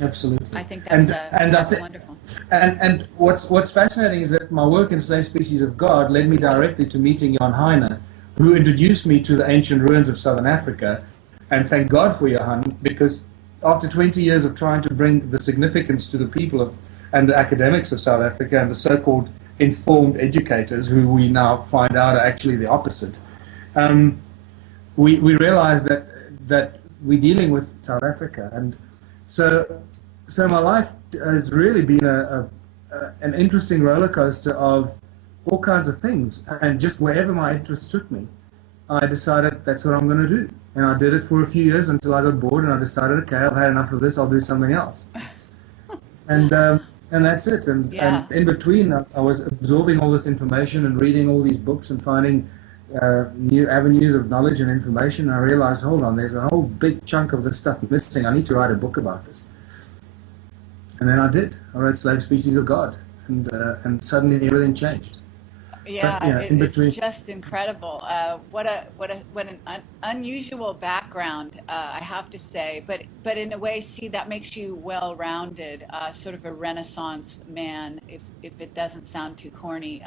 Absolutely. I think that's wonderful. And what's fascinating is that my work in Slave Species of God led me directly to meeting Johann Heine, who introduced me to the ancient ruins of Southern Africa. And thank God for Johann, because after 20 years of trying to bring the significance to the people and the academics of South Africa, and the so-called informed educators, who we now find out are actually the opposite, we realized that we're dealing with South Africa. And so my life has really been an interesting roller coaster of all kinds of things. And just wherever my interest took me, I decided that's what I'm going to do. And I did it for a few years until I got bored, and I decided, okay, I've had enough of this, I'll do something else. And that's it. And in between, I was absorbing all this information and reading all these books and finding new avenues of knowledge and information. I realized, hold on, there's a whole big chunk of this stuff missing. I need to write a book about this. And then I did. I wrote Slave Species of God, and suddenly everything changed. Yeah, But, in between, it's just incredible. What an unusual background, I have to say. But in a way, see, that makes you well-rounded, sort of a Renaissance man, if it doesn't sound too corny.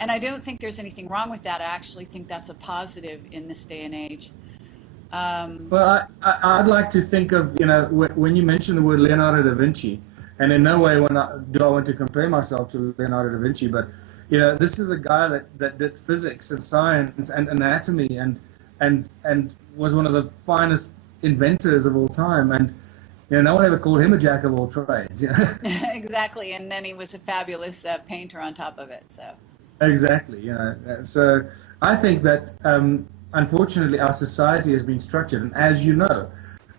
And I don't think there's anything wrong with that. I actually think that's a positive in this day and age. well, I'd like to think of, when you mention the word Leonardo da Vinci, and in no way do I want to compare myself to Leonardo da Vinci, but this is a guy that did physics and science and anatomy and was one of the finest inventors of all time. And no one ever called him a jack of all trades. Exactly, and then he was a fabulous painter on top of it. So Exactly. So I think that unfortunately our society has been structured, and as you know,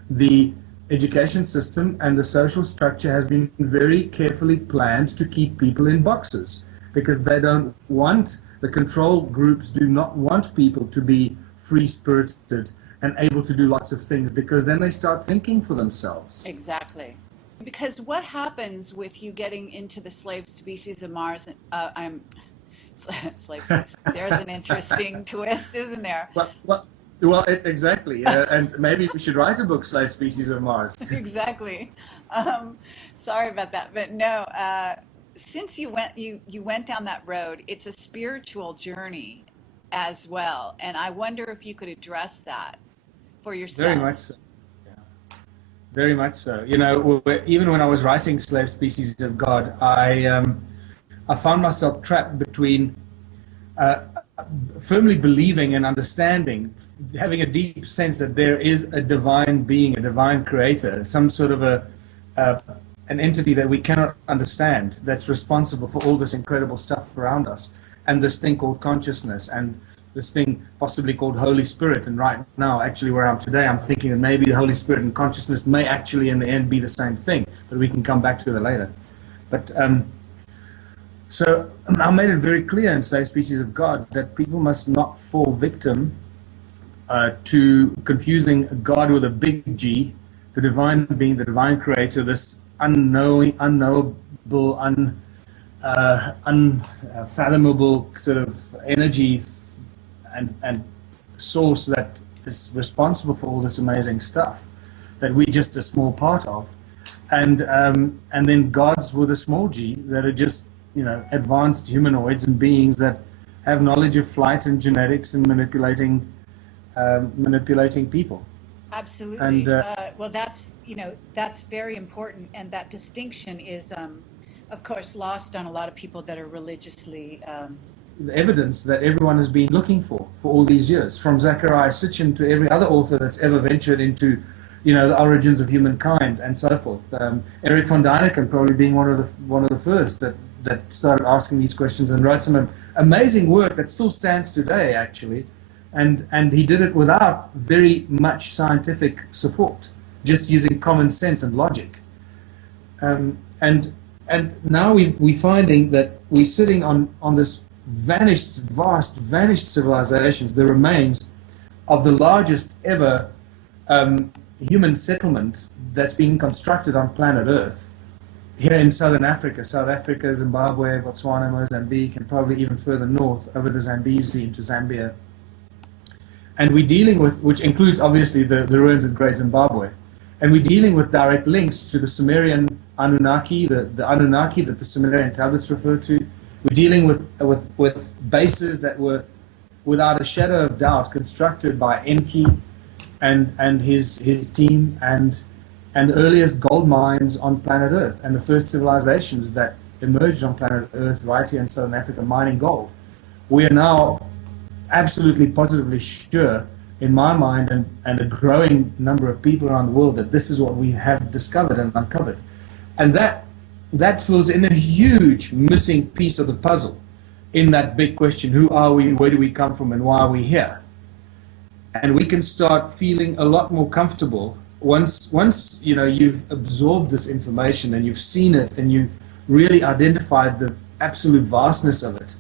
the education system and the social structure has been very carefully planned to keep people in boxes, because they don't want, the control groups do not want people to be free-spirited and able to do lots of things, because then they start thinking for themselves. exactly. Because what happens with you getting into the slave species of Mars? Slave species. There's an interesting twist, isn't there? Exactly. And maybe we should write a book, Slave Species of Mars. Exactly. Sorry about that, but no. since you went down that road, it's a spiritual journey as well, and I wonder if you could address that for Very yourself. much so. Yeah. Very much so. You know, even when I was writing Slave Species of God, I found myself trapped between uh, firmly believing and understanding, having a deep sense that there is a divine being, a divine creator, some sort of uh, an entity that we cannot understand that's responsible for all this incredible stuff around us, and this thing called consciousness, and this thing possibly called Holy Spirit. And right now, actually, where I'm today, I'm thinking that maybe the Holy Spirit and consciousness may actually, in the end, be the same thing, but we can come back to that later. But so I made it very clear in Slave Species of God that people must not fall victim to confusing God with a big G, the divine being, the divine creator, this unknowable, unfathomable sort of energy and source that is responsible for all this amazing stuff that we're just a small part of, and then gods with a small g that are just, you know, advanced humanoids and beings that have knowledge of flight and genetics and manipulating people. Absolutely. And Well, that's, you know, that's very important, and that distinction is, of course, lost on a lot of people that are religiously. The evidence that everyone has been looking for all these years, from Zachariah Sitchin to every other author that's ever ventured into, you know, the origins of humankind and so forth. Eric von Däniken probably being one of the first that started asking these questions and wrote some amazing work that still stands today, actually. And he did it without very much scientific support, just using common sense and logic. And now we're finding that we're sitting on this vanished civilizations, the remains of the largest ever human settlement that's been constructed on planet Earth, here in Southern Africa, South Africa, Zimbabwe, Botswana, Mozambique, and probably even further north over the Zambezi into Zambia. And we're dealing with, which includes obviously the ruins of Great Zimbabwe, and we're dealing with direct links to the Sumerian Anunnaki, the Anunnaki that the Sumerian tablets refer to. We're dealing with bases that were, without a shadow of doubt, constructed by Enki and his team, and the earliest gold mines on planet Earth, and the first civilizations that emerged on planet Earth right here in Southern Africa mining gold. We are now absolutely positively sure, in my mind and a growing number of people around the world, that this is what we have discovered and uncovered. And that fills in a huge missing piece of the puzzle in that big question: who are we, where do we come from, and why are we here? And we can start feeling a lot more comfortable once you know, you've absorbed this information and you've seen it and you really identified the absolute vastness of it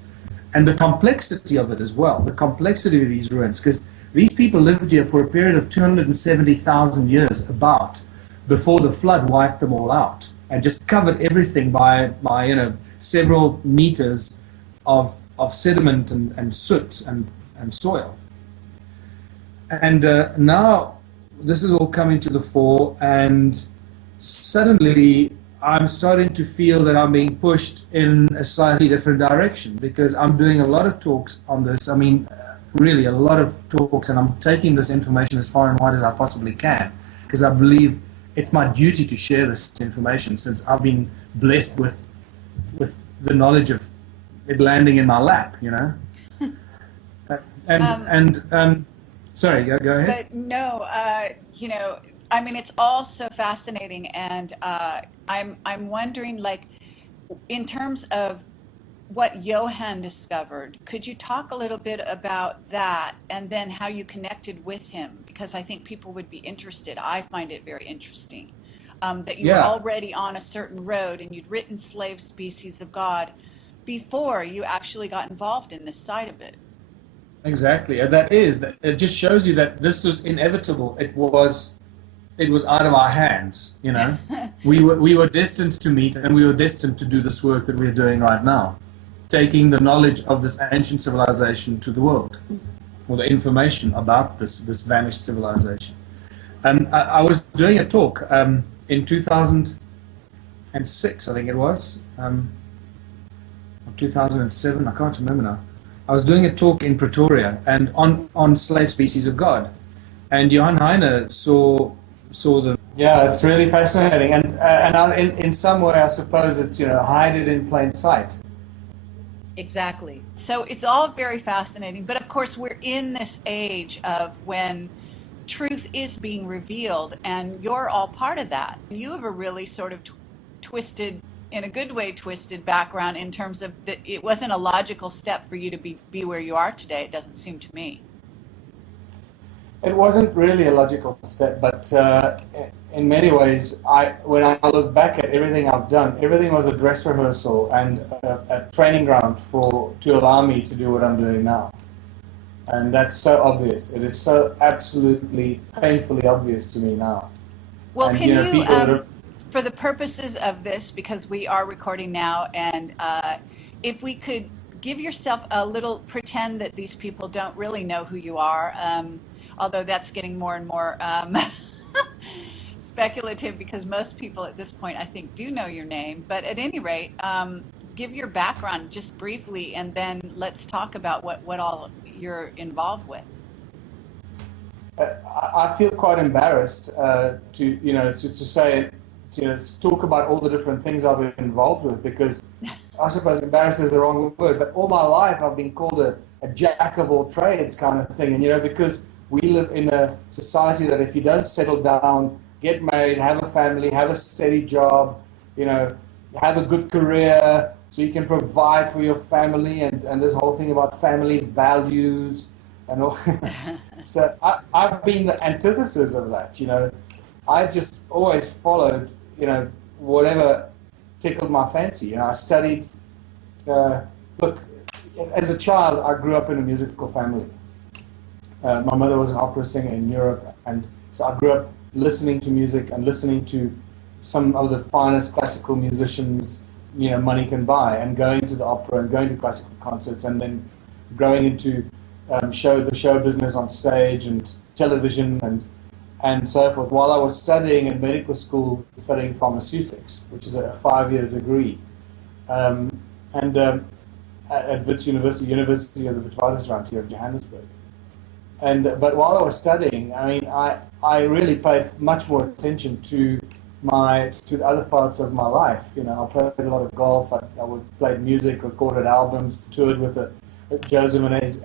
and the complexity of it as well, the complexity of these ruins, because these people lived here for a period of 270,000 years about before the flood wiped them all out and just covered everything by you know, several meters of sediment and soot and soil. And now this is all coming to the fore, and suddenly I'm starting to feel that I'm being pushed in a slightly different direction, because I'm doing a lot of talks on this. I mean, really a lot of talks, and I'm taking this information as far and wide as I possibly can, because I believe it's my duty to share this information, since I've been blessed with the knowledge of it landing in my lap, you know. Sorry, go ahead. But no, you know, I mean, it's all so fascinating, and I'm wondering, like, in terms of what Johann discovered, could you talk a little bit about that, and then how you connected with him? Because I think people would be interested. I find it very interesting that you were already on a certain road, and you'd written Slave Species of God before you actually got involved in this side of it. Exactly. It just shows you that this was inevitable. It was out of our hands, you know. we were destined to meet, and we were destined to do this work that we're doing right now, taking the knowledge of this ancient civilization to the world, or the information about this vanished civilization. And I was doing a talk in 2006, I think it was, 2007, I can't remember now. I was doing a talk in Pretoria and on slave species of God, and Johann Heine saw them. Yeah, it's really fascinating, and in some way, I suppose it's hide it in plain sight. Exactly. So it's all very fascinating. But of course, we're in this age of when truth is being revealed, and you're all part of that. You have a really sort of twisted, in a good way, twisted background in terms of that it wasn't a logical step for you to be where you are today, it doesn't seem to me. It wasn't really a logical step, but in many ways, when I look back at everything I've done, everything was a dress rehearsal and a training ground to allow me to do what I'm doing now. And that's so obvious. It is so absolutely painfully obvious to me now. Well, and, can you, are, for the purposes of this, because we are recording now, and if we could give yourself a little, pretend that these people don't really know who you are, although that's getting more and more speculative because most people at this point, I think, do know your name. But at any rate, give your background just briefly, and then let's talk about what all you're involved with. I feel quite embarrassed to say, to talk about all the different things I've been involved with, because I suppose embarrassed is the wrong word, but all my life I've been called a jack of all trades kind of thing, and because we live in a society that if you don't settle down, get married, have a family, have a steady job, have a good career so you can provide for your family, and this whole thing about family values and all. So I've been the antithesis of that, I just always followed, whatever tickled my fancy. I studied, look, as a child, I grew up in a musical family. My mother was an opera singer in Europe, and so I grew up listening to music and listening to some of the finest classical musicians money can buy, and going to the opera and going to classical concerts, and then growing into the show business on stage and television and so forth. While I was studying in medical school, studying pharmaceutics, which is a 5-year degree, at Wits University of the Witwatersrand here in Johannesburg. But while I was studying, I really paid much more attention to the other parts of my life. I played a lot of golf. I played music, recorded albums, toured with Joseph and his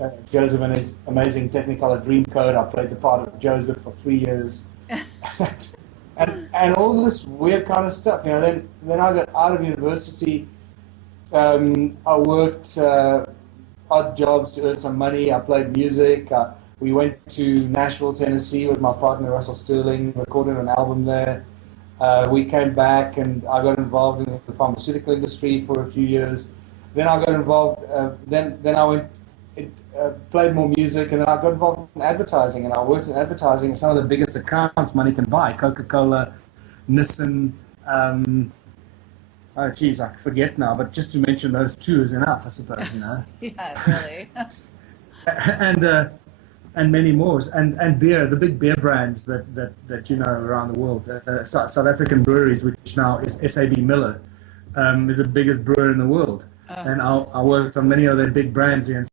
amazing Technicolor Dreamcoat. I played the part of Joseph for 3 years, and all this weird kind of stuff. Then I got out of university. I worked odd jobs to earn some money. I played music. We went to Nashville, Tennessee with my partner Russell Sterling, recorded an album there. We came back and I got involved in the pharmaceutical industry for a few years. Then I got involved, then I went, played more music, and then I got involved in advertising, and I worked in advertising at some of the biggest accounts money can buy, Coca-Cola, Nissan, oh geez, I forget now, but just to mention those two is enough, I suppose, Yeah, really. and many more, and beer, the big beer brands that around the world. South African breweries, which now is SAB Miller, is the biggest brewer in the world. And I worked on many of their big brands here in